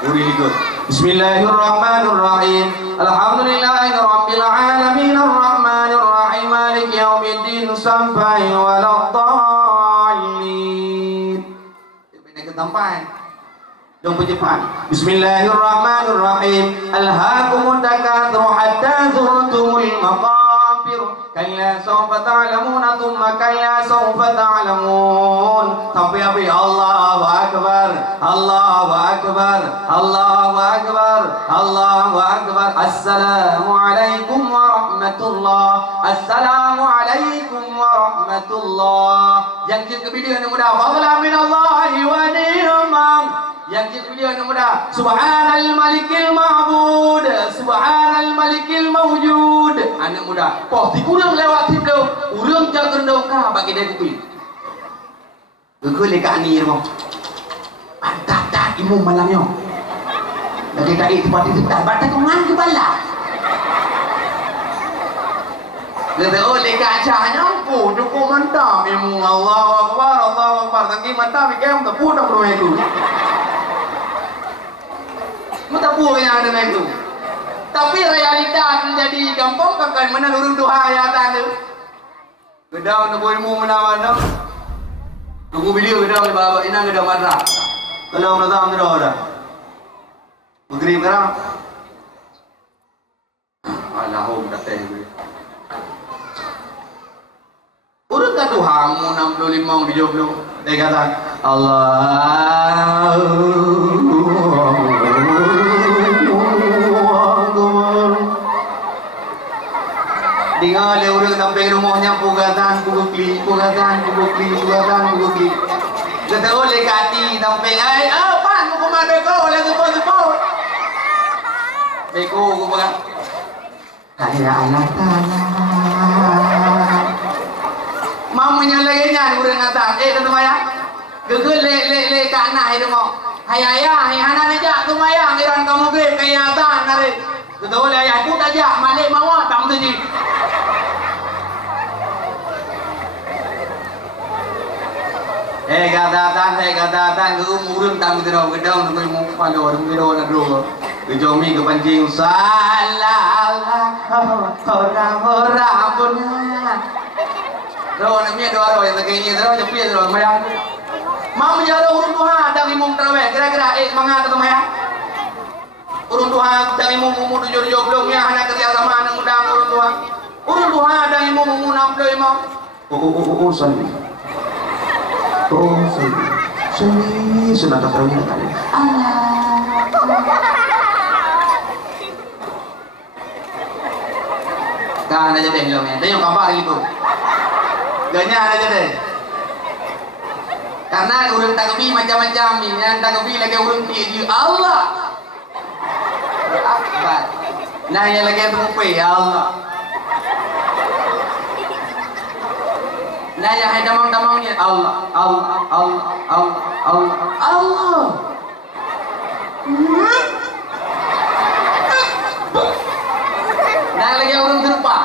Really good. Bismillahirrahmanirrahim. Alhamdulillahirabbil alamin arrahmanir rahim maliki yaumiddin sampai waladdallin. Ini ketampan. Dong pencepat. Bismillahirrahmanirrahim. Alhaakumut takatsur hatta zurtumul maqabir. Kalla sawfa ta'lamuna thumma kalla sawfa ta'lamun. Sampai apa? Allahu Akbar. Allahu Akbar. Allahu Akbar. Allahu Akbar. Assalamualaikum warahmatullah. Assalamualaikum warahmatullah. Yang kita bila muda. Fadlan min Allahi wa ni'mah. Yang kita yang muda Subhanal Malikil Ma'bud Subhanal Malikil Mawjud anak muda poh dikurang lewat tim dah urang jangan dong kah bagi dia kupi lekat ni mo tak ilmu malamnya lagi tak tempat itu batas tungan kepala Letak lekat cahnya pun cukup mantap ilmu Allahu Akbar tangki mantap ikan tak pun dah perlu itu Mata buah yang ada itu. Tapi realita menjadi gampang kan mana urung doa ayatan tu. Gedau nak ilmu mana-mana. Aku video gedau ni bawa inang gedau madra. Kalau nak tahu gedau dah. Maghrib sekarang. Allahu dah teh. Urang kan doa mu 65 di 70. Dia kata Allah Dengar le orang sampai rumahnya pugatan, pugukli. Kata oleh kati tamping ai, pan ko ma beko oleh support. Beko ko ba? Kaya Allah Taala. Mamanya lagi nyan urang ngata. Tentu maya. Gegel le ka anak itu mau. Hai ayah, hai anak aja tu maya ngiran kamu grip kaya tan nari. Betul ayah pun aja malik mau tak tu ji. Kata-kata ke umurun tamu tidak gedong tu mau palo rumiro na dulu. Ke jomi ke pancing salah orang punya. Ro na mia doa yang kayaknya terus jepit terus maya. Mau menjadi urun Tuhan dari mung terawih kira-kira semangat atau maya? Urun Tuhan dari mung tujuh belum ya anak kerja sama anak muda urun Tuhan. Urun Tuhan dari mung 60 mau. Oh sorry. Sorry, sudah tak tahu kali. Kan aja deh lo men. Dia yang kabar itu. Ganya aja deh. Karena urang takbir macam-macam ni, yang takbir lagi urang tinggi Allah. Akbar. Nah yang lagi tumpai ya Allah. Nah yang ada damang-damangnya Allah. Nah lagi orang terlupa.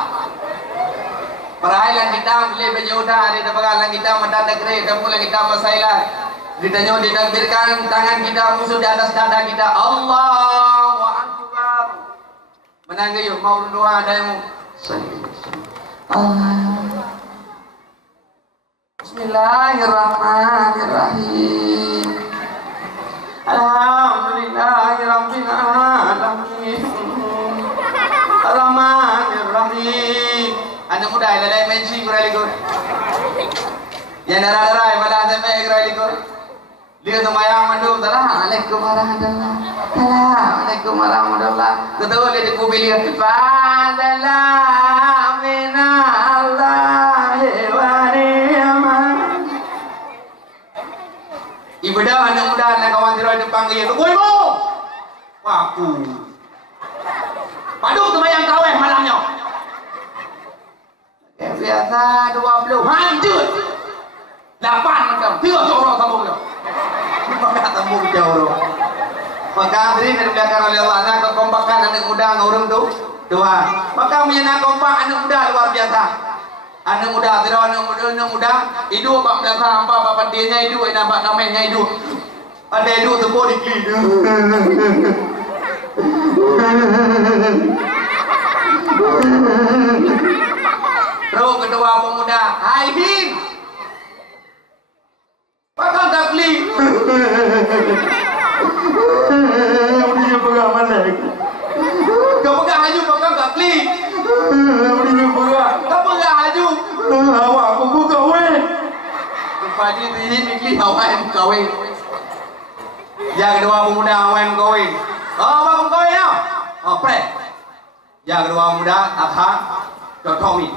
Perailan kita boleh berjodoh hari depan kita mendadak kere, kamu lagi kita masailah. Ditanya ditakbirkan tangan kita musuh di atas dada kita. Allahu Akbar. Menang yuk mau doa ada yang Allah. Bismillahirrahmanirrahim. Alhamdulillahirabbil alamin. Ar-Rahmanir-Rahim. Anak muda lalai mensi kurai likur. Yang darah-darah pada sampai kurai likur. Dia tu mayang mandu. Assalamualaikum warahmatullahi. Assalamualaikum warahmatullahi. Ketua dia dikubili. Fadalah minallahi wa ni'man. Ibadah anak muda anak kawan tirai depan dia. Woi mo. Waku. Padu tu mayang tarawih malamnya. Biasa 20 hancur. 8 macam. 3 corok sambung dia. Maka sambung jauh. Maka hadirin yang dimuliakan oleh Allah, nak kekompakan anak muda ngurung tu doa. Maka menyenang kompak anak muda luar biasa. Anak muda, tidak anak muda hidup 14 tahun, bapak dia hidup, nampak namanya hidup. Ada hidup tu boleh kiri. Terus kedua pemuda, hai Bin, pakang taklim. Dia pegang mana? Kau pegang haju pakang taklim. Dia pegang. Kau pegang haju. Awak aku buka weh. Pagi ini mikli awak kawin. Yang kedua pemuda awak kawin. Oh, abang kawin ya? Oh, pre. Yang kedua pemuda akha Tommy.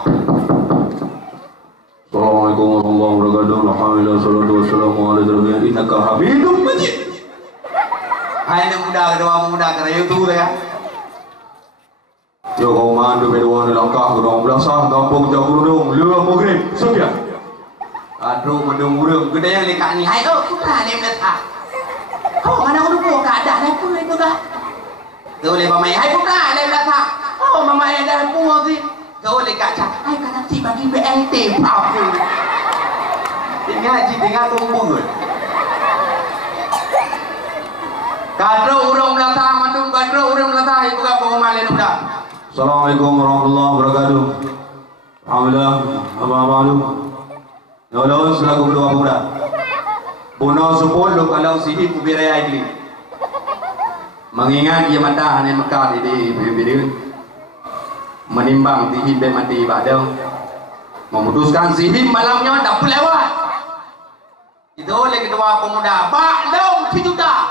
Assalamualaikum warahmatullahi wabarakatuh. Alhamdulillah salatu wassalamu ala rasulillah innaka Hamidum Majid. Hai anak muda kedua pemuda kerja itu ya. Yo kau mandu berdua ni langkah kedua belasah kampung Jakurudung lua mugrib sekian. Aduh mendung urang gede yang lekat ni. Hai oh putra ni menetap. Oh mana aku lupa keadaan aku itu dah. Tu boleh pamai. Hai putra ni menetap. Oh mama yang dah puas ni. Kau lekat cak. Hai kata si bagi BLT apa? Tinggal haji tinggal tumbung. Kadro urang belasah mandung kadro urang belasah ibu ka pengumal ni muda. Assalamualaikum warahmatullahi wabarakatuh. Alhamdulillah, abang-abang lu. Nolong selaku kedua pemuda. Bunuh sepuluh kalau sihir kubiraya ini. Mengingat dia mata hanya Mekah di biru. Menimbang sihir dan mati ibadah. Memutuskan sihir malamnya tak boleh lewat. Itu oleh kedua pemuda. Baklong 1 juta.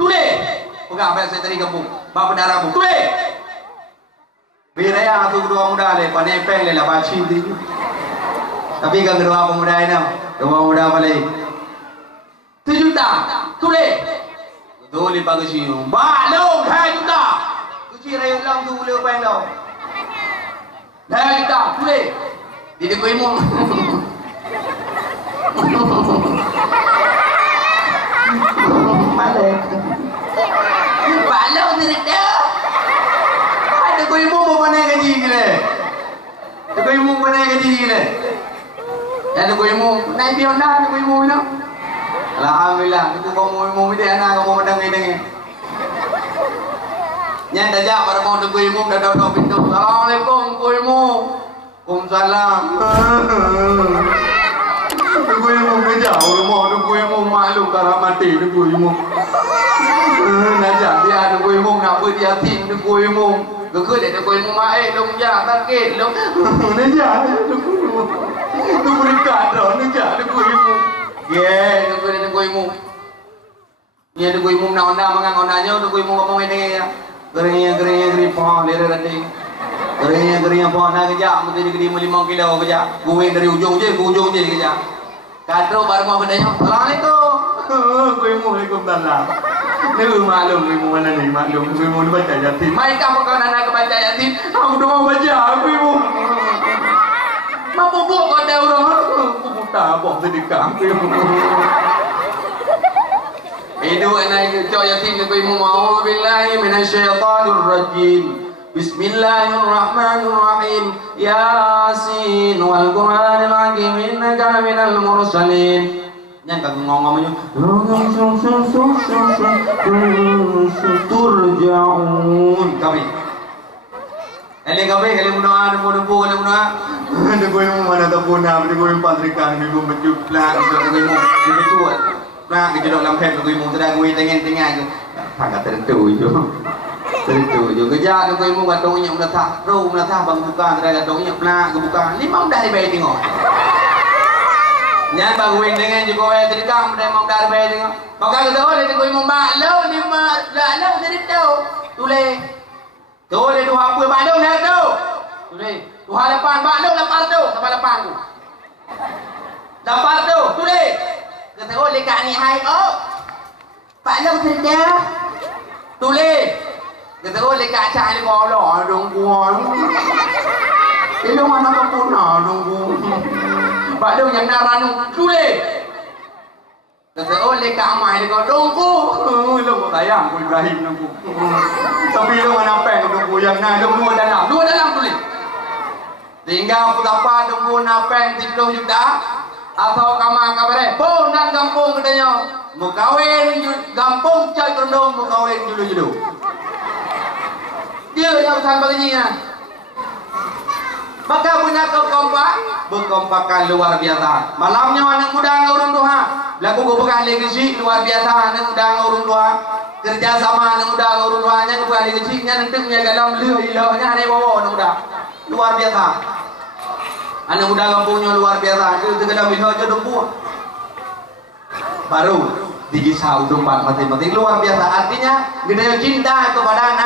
Tulis. Pegang apa saya tadi kampung. Bapa darah bu. Tulis. Biraya tu kedua muda le, pandai peng le lah baci tu. Tapi kan kedua pemuda ini Rumah muda balik 2 juta tulis betul lipat ke sini baklong 2 juta kuci raya ulang tu boleh apa yang 2 juta tulis dia kau imam balik baklong cerita ada kau imam apa naik gaji gila ada kau imam apa naik gaji gila ada kau imam naik Honda ada kau imam no alhamdulillah itu kamu imam dia anak kamu mendengi nya dajak pada mau deku imam dah dah pintu assalamualaikum ku imam waalaikumsalam deku imam dah jauh rumah deku imam maklum kalau mati deku imam najak dia deku imam nak pergi yatim deku imam ke dia deku imam mai dong ja sakit dong najak deku imam tu berikat dah najak deku imam ye deku imam ni deku imam nak onda mangang ondanya deku imam apa ini ya Gering pohon dia ranting. Gering pohon nak kerja mesti digedi 5 kilo kerja. Gue dari ujung je ke ujung je kerja. Kadro baru mau bedanya. Assalamualaikum. Gue mau waalaikumsalam. Ni maklum gue mau mana ni maklum gue mau baca yatim. Mai kamu kau nak baca yatim. Aku dah mau baca gue mau. Mampu buat kau dah orang. Aku buta boh sedekah. Itu anak cok yatim ke ibu mau billahi minasyaitonir rajim. Bismillahirrahmanirrahim. Yasin wal Qur'anil hakim innaka minal mursalin. Yang kagak ngomongnya turjaun kami. Ele kami ele mudah mudah boleh mudah. Ada gue mana tak punah, ada gue patrikan, ada gue menjuplah, ada gue mau dibetul. Nah, kita dalam pen gue mau sedang gue tengah tu, agak tertentu kerja gue mau katongnya udah tak, udah tak bang buka, ada katongnya pernah buka, 5 dah dibayar tengok. Jangan bang gue dengan juga gue tadi kamu dah mau dah dibayar tengok. Maka kita oleh gue mau balau 5 balau jadi tahu, tulis tu apa balau dah tahu, tulis tu halapan balau lapar tu, sama lapar tu, lapar tu, tulis. Kata oleh kat ni hai Pak Long sedar tulis kata oleh kat cak ni Allah dong kuan dia mana tak punah dong Pak Long yang nak ranu tulis kata oleh kat mai dia dong ku lo sayang ku Ibrahim dong ku tapi lo mana pen dong ku yang nak dong dua dalam tulis tinggal aku dapat dong ku nak pen 10 juta atau kamar kabare pun dan kampung katanya mau kawin kampung cai kerondong mau kawin julu dia yang urusan baginya maka punya berkompakan luar biasa malamnya anak muda ngurung doa laku gue pegang legasi luar biasa anak muda ngurung doa kerja sama anak muda ngurung doanya gue pegang legasinya nanti punya dalam lilahnya aneh bawa anak muda luar biasa. Anak muda kampungnya luar biasa. Itu kena bila aja dong baru digisau tempat mati-mati luar biasa. Artinya gede cinta kepada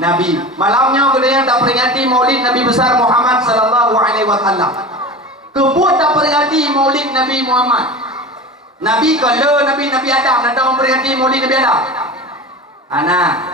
Nabi. Malamnya gede tak peringati Maulid Nabi besar Muhammad sallallahu alaihi wasallam. Kebuat tak peringati Maulid Nabi Muhammad. Nabi kalau Nabi Adam nak memperingati Maulid Nabi Adam.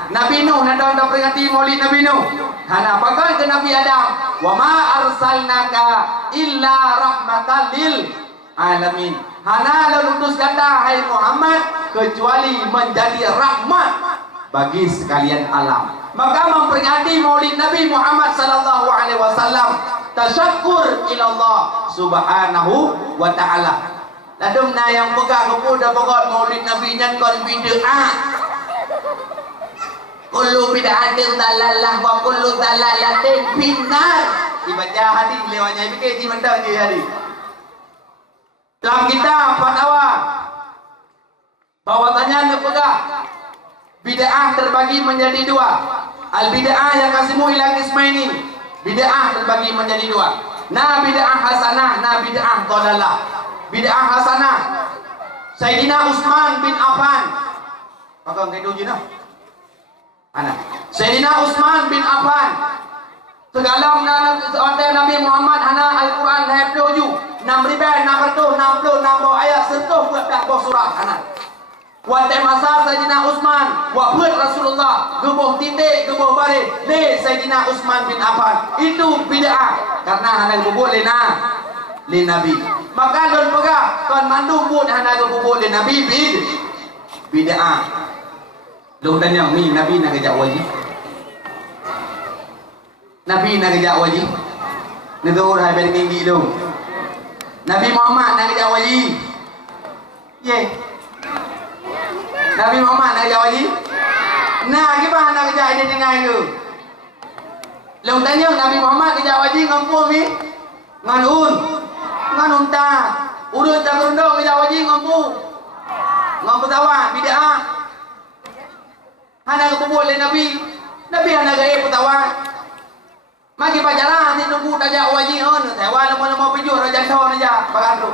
Nabi Nuh nak peringati Maulid Nabi Nuh. Pakai ke Nabi Adam, wa ma arsalnaka illa rahmatan lil alamin. Lalu utus kata hai Muhammad kecuali menjadi rahmat bagi sekalian alam. Maka memperingati Maulid Nabi Muhammad sallallahu alaihi wasallam tasyakkur ila Allah subhanahu wa taala. Ladumna yang pegang kepada pokok Maulid Nabi nya kon bid'ah. Kullu bid'atin dalalah wa kullu dalalatin finnar. Dibaca hadis lewatnya fikir di mana je hadis. Dalam kitab fatwa bahwasanya nepegah bid'ah terbagi menjadi 2. Al bid'ah yang kasimu ila qismaini. Bid'ah terbagi menjadi 2. Bid'ah hasanah, bid'ah dhalalah. Bid'ah hasanah Sayyidina Utsman bin Affan. Pakai itu je nah. Sayyidina Utsman bin Affan Segala hotel Nabi Muhammad hana Al-Quran hafal you 6,666 ayat sentuh 14 surah hana. Waktu masa Sayyidina Utsman wa พื่อน Rasulullah gebuh titik gebuh baris le Sayyidina Utsman bin Affan itu bid'ah karena hana gebubuk le Nabi. Maka don pegah kon mandung buat hana gebubuk le Nabi bid'ah. Dong tanya mi Nabi nak kerja wajib. Nabi nak kerja wajib. Negara hai pada tinggi tu. Nabi Muhammad nak kerja wajib. Ye. Nabi Muhammad nak kerja wajib. Nah, gimana nak kerja ini dengan itu? Long tanya Nabi Muhammad kerja wajib ngampun mi? Nganun. Nganun ta. Urut tak rendong kerja wajib ngampun. Ngampun tawar bid'ah. Hana kebubul Nabi. Nabi hana gaya putawar. Magi pacaran ni nunggu tajak wajib on, tewa lama-lama pijur raja tahun aja bagan tu.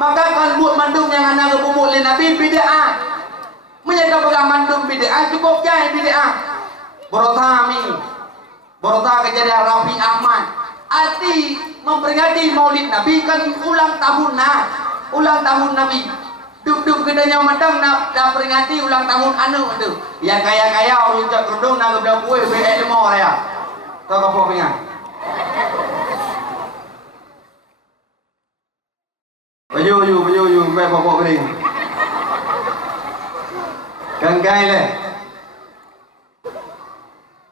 Maka kan buat mandum yang hana kebubul Nabi bid'ah. Menjaga pegang mandum bid'ah cukup jai bid'ah. Borota kejadian Rafi Ahmad. Arti memperingati Maulid Nabi kan ulang tahun Nabi. Duk kedanya mandang nak peringati ulang tahun anu tu. Yang kaya-kaya runcak kerudung nak gebdak kue BE 5 raya. Tahu apa pingan? Baju baik pokok kering. Kan gai le.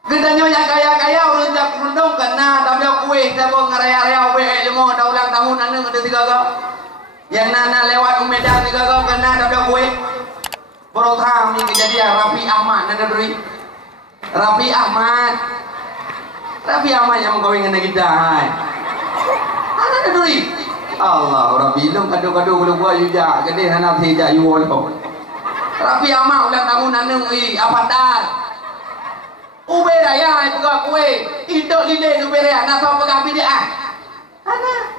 Kedanya yang kaya-kaya runcak kerudung kena gebdak kue sabung ngaraya-raya BE 5 dah ulang tahun anu ada 3 gak. Yang nana lewat Medan juga kau kena ada kue. Borotha ni kejadian Rafi Ahmad nana beri. Rafi Ahmad yang mengkawin dengan kita. Hai. Nana beri. Allah Rafi long kado-kado boleh buat juga. Gede hana tidak you all. Rafi Ahmad ulang tahun nana apa dah? Ube raya itu kau kue. Indok lile ube raya. Nasa pegang bid'ah. Hana.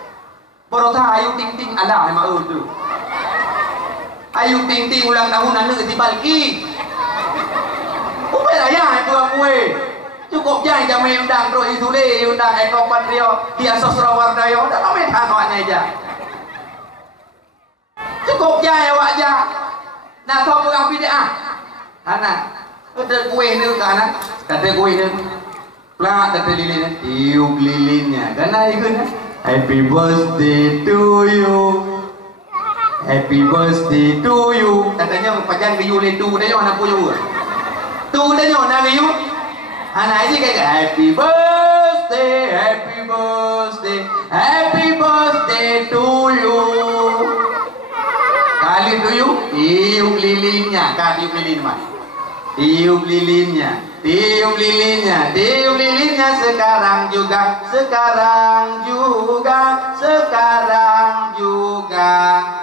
Borotha ayu ting-ting ala memang tu. Ayu ting-ting ulang tahun anda dibalki. Upai raya itu kue. Cukup jang jamai undang Roh Isule, undang Eko Patrio, dia Sosrawardayo, dah ramai tangannya aja. Cukup jang awak aja. Nak tahu pegang bid'ah. Hana, ada kue ni kan? Ada kue ni. Pelak ada lilin, tiup lilinnya. Karena ikut. Happy birthday to you. Happy birthday to you. Katanya panjang kayu le tu dah yo nak puyu. Tu dah yo nak kayu. Ana aja kayak happy birthday, happy birthday, happy birthday to you. Kali to you, tiup lilinnya, tiup lilin mah. Tiup lilinnya. Tiup lilinnya sekarang juga.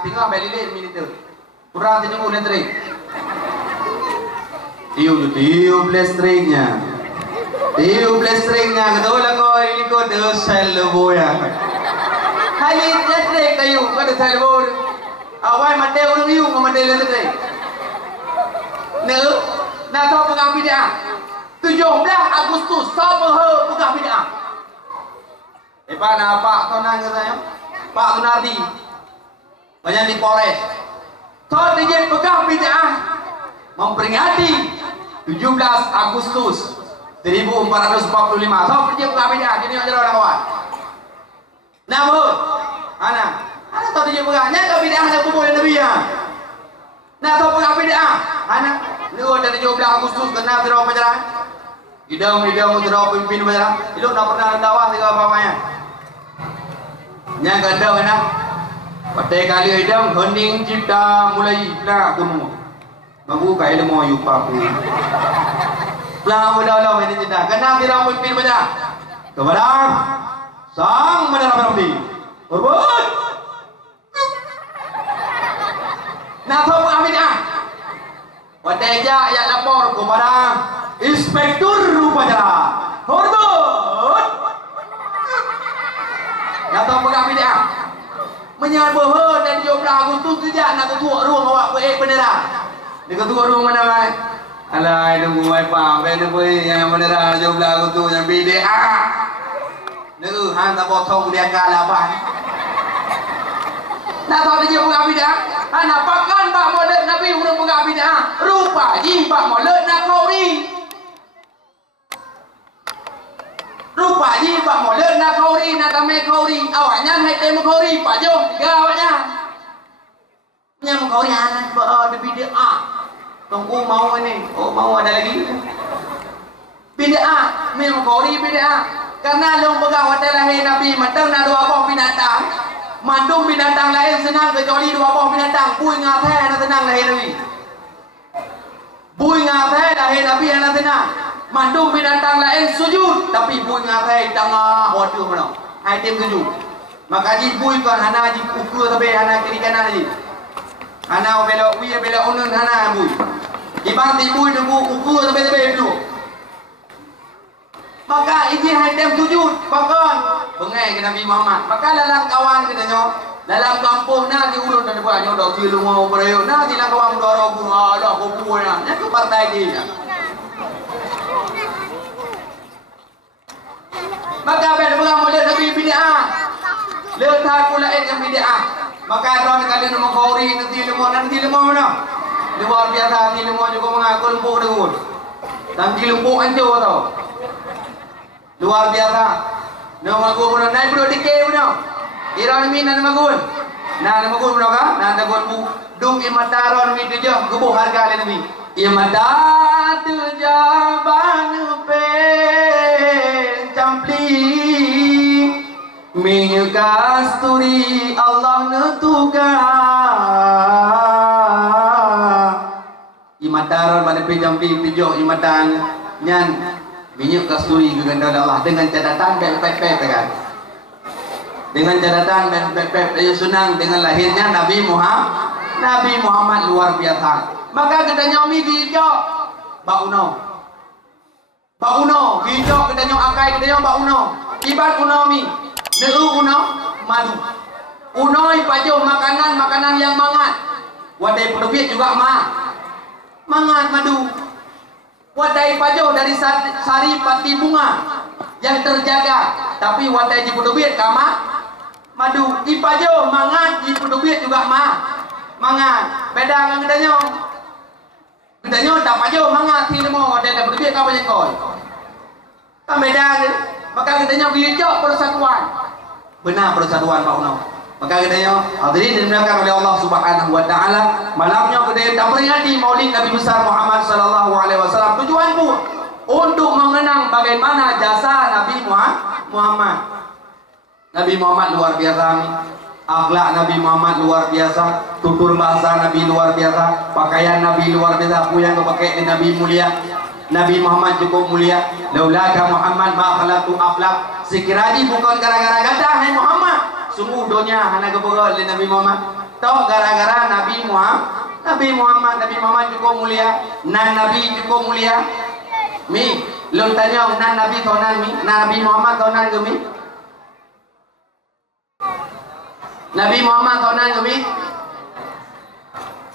Tengok ambil lilin minit tu. Kurang tengok listrik. Tiup listriknya. Betul lah kau ini kau dah selebo ya. Hai listrik kayu kau dah selebo. Awal mati orang you kau mati listrik. Nak tahu pegang bid'ah. 17 Agustus siapa pegang bid'ah? Pak nak Pak Tonan ke saya? Pak Tunardi. Banyak di Polres. Kau dia pegang bid'ah memperingati 17 Agustus 1445. Kau dia pegang bid'ah. Jadi macam mana kawan? Nama? Ana tahu dia pegang. Nak bid'ah nak kubur Nabi ya. Nak tahu pegang bid'ah? Ana ni ada 17 Agustus kena terus pacaran. Hidang terus pimpin pacaran. Ilok nak pernah dakwah tiga apa-apanya. Yang kada mana? Patai kali hidang hening cipta mulai lah kuno. Mampu kai lemo yu papu. Lah mudah-mudah ini cipta. Kena terus pimpin pacaran. Kepada sang menara berhenti. Berbut. Nak tahu kami dah. Wateja yang lapor kepada Inspektur Upacara. Hormat. Nak tahu pegang bid'ah. Menyambut dan 17 Agustus sejak nak ketua ruang awak bendera. Di ketua ruang mana mai? Alai tunggu ai pam ben pui yang menera jom lagu tu yang bid'ah. Nữ hang ta bot thong dia kala apa. Nak tahu dia bukan bid'ah? Anak pakan pak molek Nabi urang bukan bid'ah. Rupa ji pak molek nak kauri. Rupa ji pak molek nak kauri nak kame kauri. Awaknya hai tem kauri pak jom tiga awaknya. Yang kauri anak ada bid'ah. Tunggu mau ini, oh mau ada lagi. Bid'ah, memang kauri bid'ah. Karena long pegang hotel lahir Nabi, matang nak dua buah binatang. Mandung binatang lain senang kecuali dua buah binatang. Bui ngaphe nak senang lahir Nabi. Bui ngaphe lahir Nabi yang senang. Mandung binatang lain sujud, tapi bui ngaphe tengah hotel mana? Hai tim sujud. Maka ji bui kan hana ji ukur tapi hana kiri kanan ji. Hana belok wi belok unun hana bui. Ibang ti bui tunggu ukur tapi dulu. Maka ini haidam sujud bahkan bengai ke Nabi Muhammad. Maka dalam kawan kita nyo dalam kampung na di ulun dan buat nyo dok di rumah berayo na di dalam kawan doro guru ada kubu na nya ke partai dia. Maka pada bukan model Nabi bid'ah. Letak pula yang bid'ah. Maka ron kali nama kauri nanti lemah mana? Luar biasa nanti lemah juga mengaku lempuk dengan. Nanti lempuk hancur tau. Luar biasa. Nama aku pun naik bro dikit pun. Iran ni nama aku. Nama aku pun kan? Nama aku dung imataron mi tujuh gubuh harga le nabi. Imadat jaban pe campli minyak kasturi Allah netuka. Imataron pada pe campli tujuh imatan nyan minyak kasturi juga Allah dengan catatan dan pepet kan. Dengan catatan dan pepet dia senang dengan lahirnya Nabi Muhammad luar biasa. Maka kita nyomi hijau bauno. Bauno hijau kita nyom akai kita nyom bauno. Ibat uno mi. Neu uno madu. Unoi pajo makanan yang mangat. Wadai pedubit juga mangat madu. Wadai pajo dari sari pati bunga yang terjaga, tapi wadai di pedubit kama madu. Ipajo mangat di pedubit juga mangat. Beda dengan gedanya. Gedanya tak pajo mangat di lemo wadai di pedubit kama jengkol. Kan beda ni. Maka gedanya bijak persatuan. Benar persatuan Pak Uno. Maka katanya hadirin dimuliakan oleh Allah Subhanahu wa taala, malamnya kita memperingati Maulid Nabi besar Muhammad sallallahu alaihi wasallam. Tujuan pun untuk mengenang bagaimana jasa Nabi Muhammad. Nabi Muhammad luar biasa. Akhlak Nabi Muhammad luar biasa, tutur bahasa Nabi luar biasa, pakaian Nabi luar biasa, apa yang dipakai Nabi mulia. Nabi Muhammad cukup mulia. Laulaka Muhammad ma khalaqtu aflaq. Sekiranya bukan gara-gara gadah hai Muhammad, sungguh dunia hanya kebegal di Nabi Muhammad. Tahu gara-gara Nabi Muhammad cukup mulia, nan Nabi cukup mulia. Mi, lu tanya nan Nabi tonan mi, Nabi Muhammad tonan ke mi? Nabi Muhammad tonan ke mi?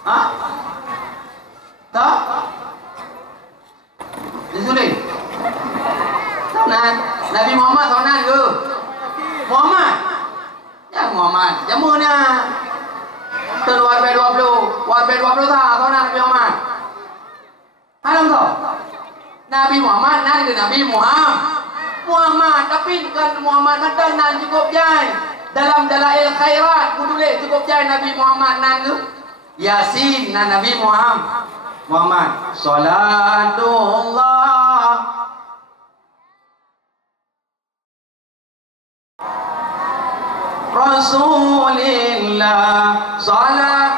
Hah? Tak? Disulit. Tonan. Nabi Muhammad tonan ke? Muhammad. Ya Muhammad. Jamunya. Keluar B20. War B20 tak tonan Nabi Muhammad. Halam tu. Nabi Muhammad nan ke Nabi Muhammad. Tapi kan Muhammad kata nan cukup jai. Dalam dalail khairat kudulis cukup jai Nabi Muhammad nan ke? Yasin nan Nabi Muhammad. Salatullah Rasulillah salat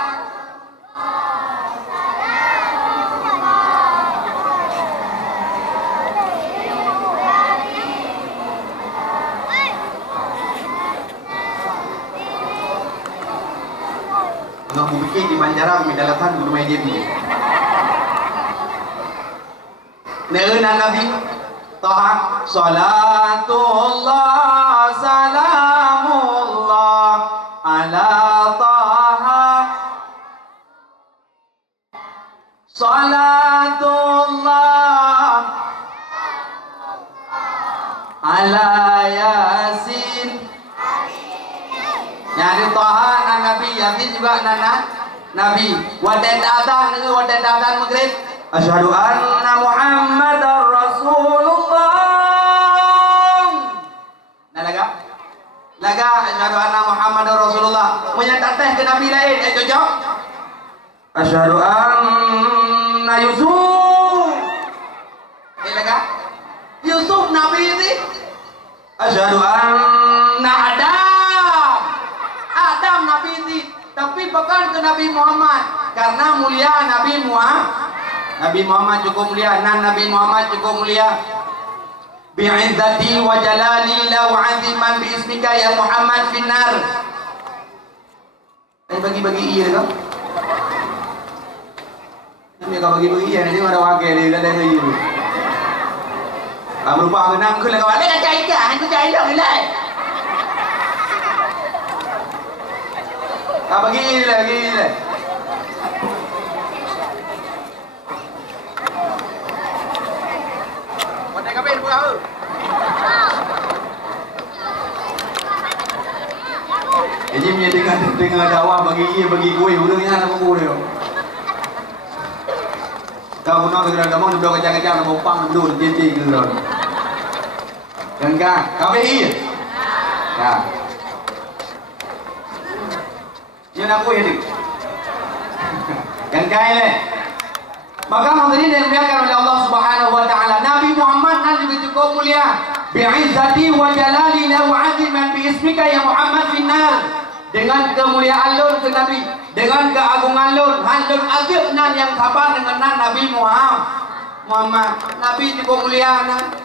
Nggak mau bikin di Banjarang di dalatan guru meja ni. Neuna Nabi Taha salatullah salamullah ala Taha salatullah ala yasin. Yang di Taha nan Nabi, Yasin juga nan Nabi. Wadah adzan dengan wadah adzan maghrib. Asyhadu anna Muhammadar Rasulullah. Nah laga asyhadu anna Muhammadar Rasulullah. Menyatakan ke Nabi lain cocok. Asyhadu anna Yusuf. Laga Yusuf Nabi ini. Asyhadu anna Adam Nabi ini. Tapi bukan ke Nabi Muhammad, karena mulia Nabi Muhammad cukup mulia, Nabi Muhammad cukup mulia. Bi'izzati wa jalali la wa'aziman bi ismika ya Muhammad finnar. Bagi-bagi iya kan? Ini kalau bagi-bagi iya, ini ada wakil ni, ada iya. Berupa kenang ke lah kawan, nak cari kan? Aku cari dah ni. Bagi ini lah. Mana kabin buka tu? Jadi punya dengar dakwah bagi gue, udahnya nak aku dia. Kau nak kerja kamu duduk kacang-kacang nak mumpang duduk jadi gitu. Kan kabin iya. Ya. Yang aku ini yang kaya le. Maka hadirin yang dimuliakan oleh Allah Subhanahu wa taala, Nabi Muhammad nan juga cukup mulia. Bi'izzati wa jalali la wa'aziman bi ismika ya Muhammad finnar. Dengan kemuliaan lun ke Nabi, dengan keagungan lun, handun agak nan yang khabar dengan nan Nabi Muhammad. Nabi cukup mulia nan.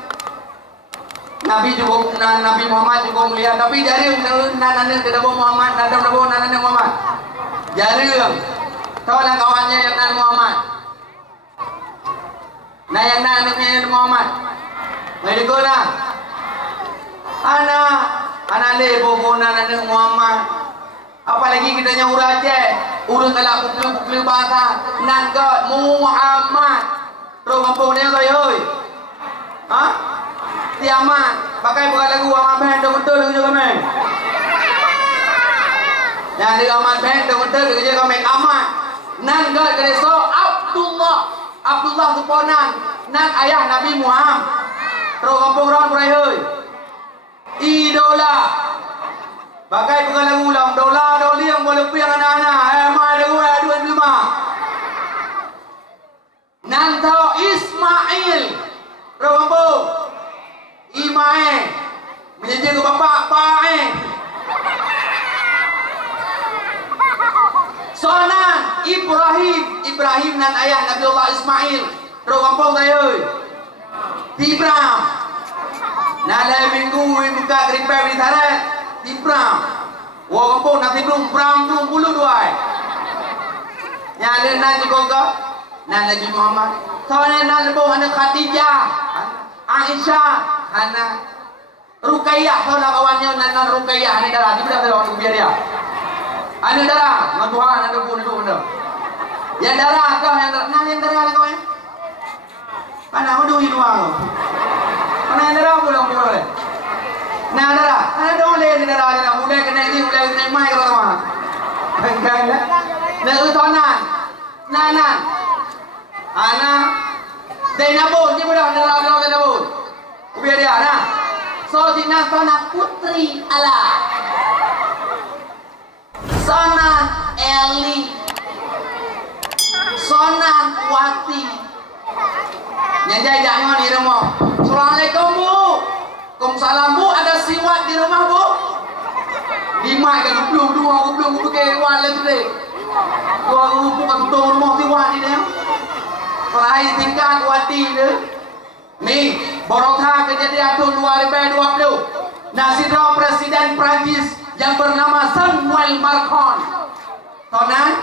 Nabi Muhammad cukup mulia, tapi jari nan Nabi Muhammad, Nabi Muhammad. Jari tahu lah kawannya yang nan Muhammad. Nah yang Nabi Muhammad. Ngai guna. Ana le bobo Nabi Muhammad. Apalagi kita yang urang je, urang kalau bukli bahasa nan ke Muhammad. Terus kampung dia kau yoi. Hah? Tiamat, pakai bukan lagu amat band betul juga kami. Yang di amat band betul juga kami amat. Nan gak kereso Abdullah suponan nan ayah Nabi Muhammad. Terus kampung orang berai hoi. Idola. Pakai bukan lagu ulang dola doli yang boleh piang anak-anak. Mai dua lima. Nan tau Ismail. Terus kampung Imae menjadi ke bapak Pae Sonan Ibrahim nan ayah Nabi Allah Ismail. Terus kampung saya Tibram nalai minggu buka keripap di tarat Tibram wah kampung nanti belum puluh dua yang ada nan juga ke nan Nabi Muhammad soalnya nan lebih anak Khadijah Aisyah anak Ruqayyah, tahu lah kawannya nan Ruqayyah ni darah, di mana orang biar dia. Ada darah, Tuhan ada pun itu benda. Yang darah kau yang darah, yang darah lah kawan. Mana aku dulu hidup mana yang darah boleh. Nah darah, ada boleh ni darah ni, boleh kena ini, boleh kena mai kalau kawan. Bengkai lah. Nak utonan, nanan, anak, Zainabun, ni boleh darah Zainabun. Biar dia nah. So dinasana putri Allah. Sonan Eli. Sonan Wati. Nyajai jangan di rumah. Assalamualaikum Bu. Waalaikumsalam Bu, ada siwat di rumah Bu? 5 ke 22 ke wala tu deh. 2 ke rumah siwat di dia. Kalau tingkat Wati dia. Ni Borotha kejadian tahun 2020 Nasidra Presiden Prancis yang bernama Samuel Macron. Tonan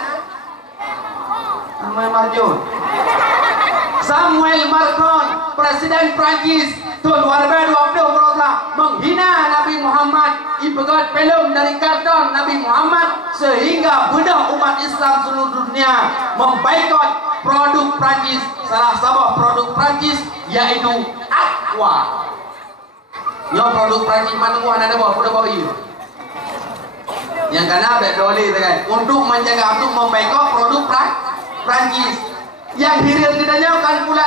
Samuel Macron Presiden Prancis tahun 2020 Borotha menghina Nabi Muhammad, ibarat film dari kartun Nabi Muhammad sehingga bedah umat Islam seluruh dunia memboikot produk Prancis. Salah satu produk Prancis yaitu Aqua. Nyo produk Perancis mana buah ada bawa iya. Yang kena bek doli kan. Untuk menjaga untuk membekok produk Perancis. Yang hirir tidaknya kan pula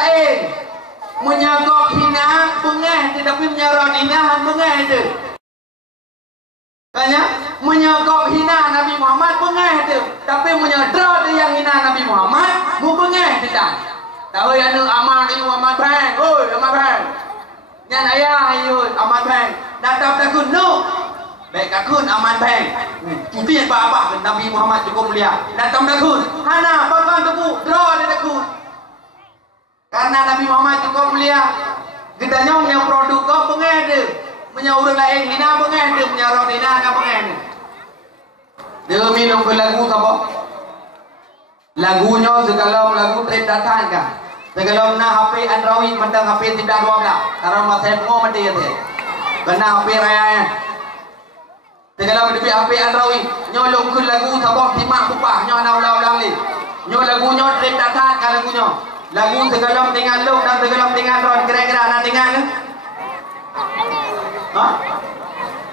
menyagok hinaan bengeh tetapi menyerah hinaan bengeh itu. Kanya menyagok hina Nabi Muhammad bengeh itu. Tapi menyedra yang hina Nabi Muhammad mu bengeh tidak. Tahu yang nu aman itu aman bang. Oi aman bang. Yang ayah itu aman bang. Datang takun no. Baik takun aman bang. Cuti apa Nabi Muhammad cukup mulia. Datang takun. Hana pakan tebu draw dia takun. Karena Nabi Muhammad cukup mulia. Kita nyong yang produk kau bengeh dia. Punya orang lain hina bengeh dia. Punya orang hina kan bengeh dia. Dia minum ke lagu apa? Lagunya segala lagu trip datang kan. Segala nak HP Android mentang HP tidak 12. Karena masa mau mati ya teh. Kena HP raya. Segala berdiri HP Android. Nyolong ke lagu sabok timak bupah. Nyo nak ulang-ulang ni. Nyo lagunya trip datang kan lagunya. Lagu segala tinggal lu dan segala tinggal ron. Kira-kira nak tinggal ke? Ha?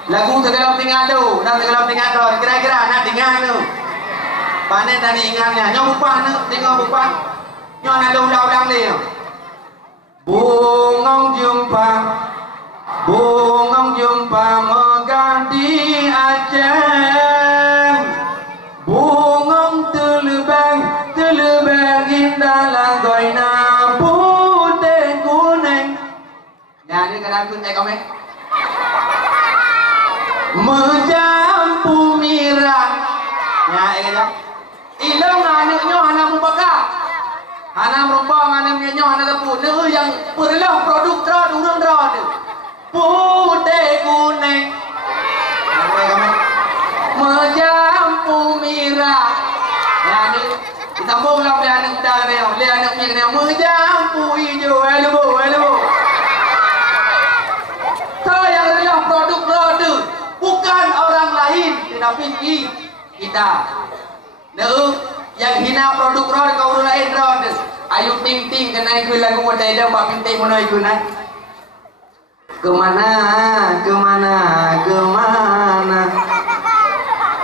Lagu segala tinggal lu dan segala tinggal ron. Kira-kira nak tinggal ke? Panen tadi ingatnya. Nyo bupah ni. Tengok bupah. Nyo nak ulang-ulang ni. Bungong jumpa mengganti Aceh. Bungong telebang indah lagoina putih kuning. Nyanyi kadang kun kau mek. Menjampu mirang. Nyanyi kan? Ilang anaknya anak mubaka. Anak merupakan anaknya anak tepu. Dia yang perlu produk terus urang terus. Putih kuning. Menjampu mirang. Nyanyi. Sambung lah oleh anak muda kena. Oleh anak punya kena. Menjampu hijau. Hello. Saya adalah produk. Bukan orang lain. Tetapi kita. Yang hina produk roda kau orang lain roda. Ayu ting kena ikut lagu macam itu. Pak pinting mana ikut nak.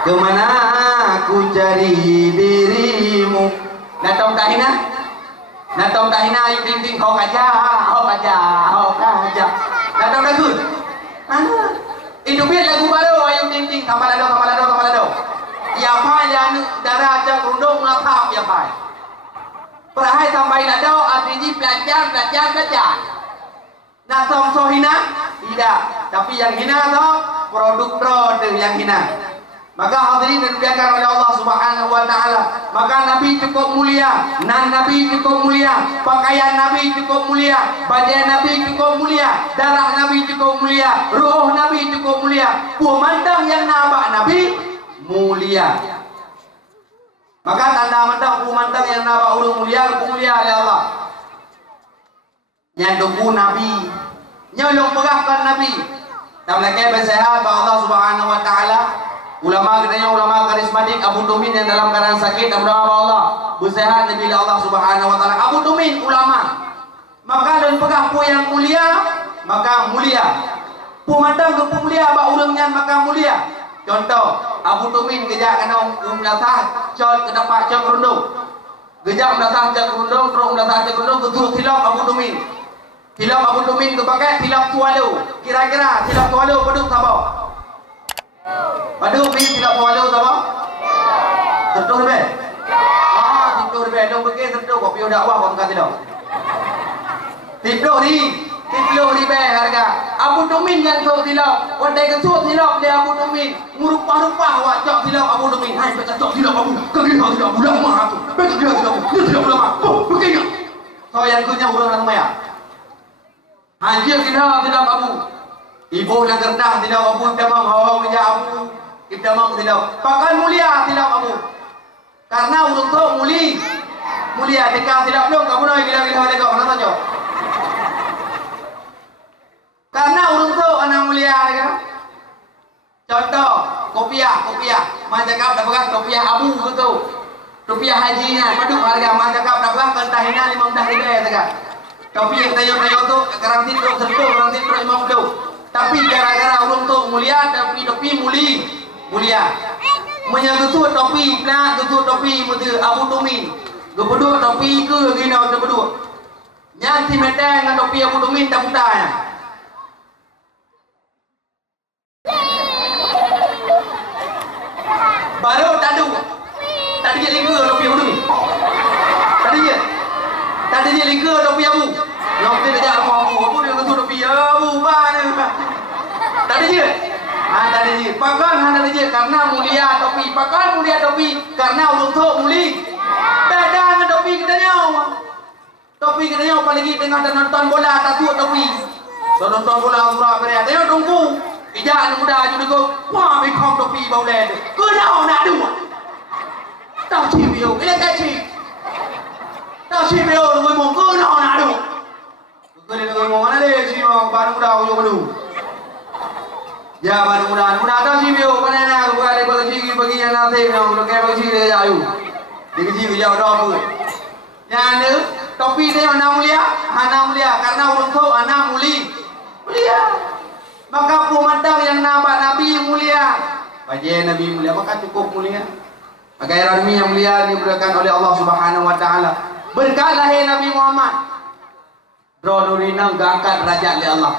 Kemana aku cari dirimu. Natong tak hina ayu ting kau kaja. Natong tak good. Itu biar lagu baru ayu ting kamalado. Ya pai ya darah cak rundung ngakap ya pai. Perahai sampai lado artinya belajar. Nak som hina? Tidak. Tapi yang hina tu produk yang hina. Maka hadirin dan dimuliakan oleh Allah Subhanahu wa taala. Maka Nabi cukup mulia, Nabi cukup mulia, pakaian Nabi cukup mulia, baju Nabi cukup mulia, darah Nabi cukup mulia, ruh Nabi cukup mulia, pemandang yang nampak Nabi mulia. Maka tanda mandang pemandang yang nampak orang mulia oleh Allah. Yang duku Nabi, nyolong pegahkan Nabi. Dan mereka bersehat bahwa Allah Subhanahu wa taala. Ulama katanya ulama karismatik Abu Tumin yang dalam keadaan sakit dan berdoa Allah bersehat bila Allah Subhanahu wa taala. Abu Tumin ulama. Maka dan pegah pu yang mulia maka mulia. Pemandang ke mulia ba urangnya maka mulia. Contoh Abu Tumin gejak kena datang cot ke dapat cot rundung. Gejak datang cot rundung, terus datang cot rundung ketu tilap Abu Tumin. Tilap Abu Tumin kepakai tilap tualu. Kira-kira tilap tualu peduk sabau. Padu min tidak boleh apa? Tentu be. Tentu be. Dong pergi tentu kopi udah awak kau kata dong. Tentu di be harga. Abu Tumin yang tu silap. Wadai kecut silap dia Abu Tumin. Ngurupah-rupah awak cok silap Abu Tumin. Hai betul cok silap Abu. Kaki kau silap budak mah tu. Betul dia silap. Dia silap budak mah. Pergi. So yang kunya urang nama ya. Haji kita silap Abu. Ibu yang rendah tidak Abu Tamam hawa menjadi Abu Tamam tidak. Pakai mulia tidak Abu. Karena urang tu mulia dekat tidak belum kamu nak gila dekat mana saja. Karena urang tu anak mulia dekat. Contoh kopiah macam kau dah pegang kopiah Abu tu. Kopiah hajinya padu harga macam kau dah pegang kentahina 50 ribu dekat. Kopi yang tayo tu garanti tu 10 garanti tu 50. Tapi gara-gara untuk mulia, tapi topi mulia. Menyangkut topi, nak ketut topi muda Abu Tumin. Kedua topi ke gina kedua. Yang si meteng dengan topi Abu Tumin tak putahnya. Baru tak ada. Tak ada lingkar topi Abu Tumin. Tak ada lingkar topi Abu. Yang kita tak Abu dia ketut topi Abu mana. Tak ada je. Tak ada je. Pakai hanya je karena mulia topi. Pakai mulia topi karena untuk muli. Beda dengan topi kita nyawa. Topi kita nyawa apalagi tengah nonton bola tak tuat topi. Nonton bola surah beria. Tengok tunggu. Ijak muda juga kau. Wah, bikom topi bau led. Kau nak dua. Tak cipio, bila tak cip. Tak cipio, lu mau kau nak dua. Kau ni kau mau mana deh? Si mau baru muda ujung baru. Ya baru muda tak cipio. Mana nak kau ada bagi yang nanti yang lu kaya bagi dia jauh. Dia kecil jauh dah pun. Yang ni topi dia anak mulia karena untuk anak mulia. Maka pemandang yang nampak Nabi mulia, wajah Nabi mulia, maka cukup mulia. Maka Nabi yang mulia diberikan oleh Allah Subhanahu Wa Taala. Berkat lahir Nabi Muhammad, Dronurina angkat derajat oleh Allah.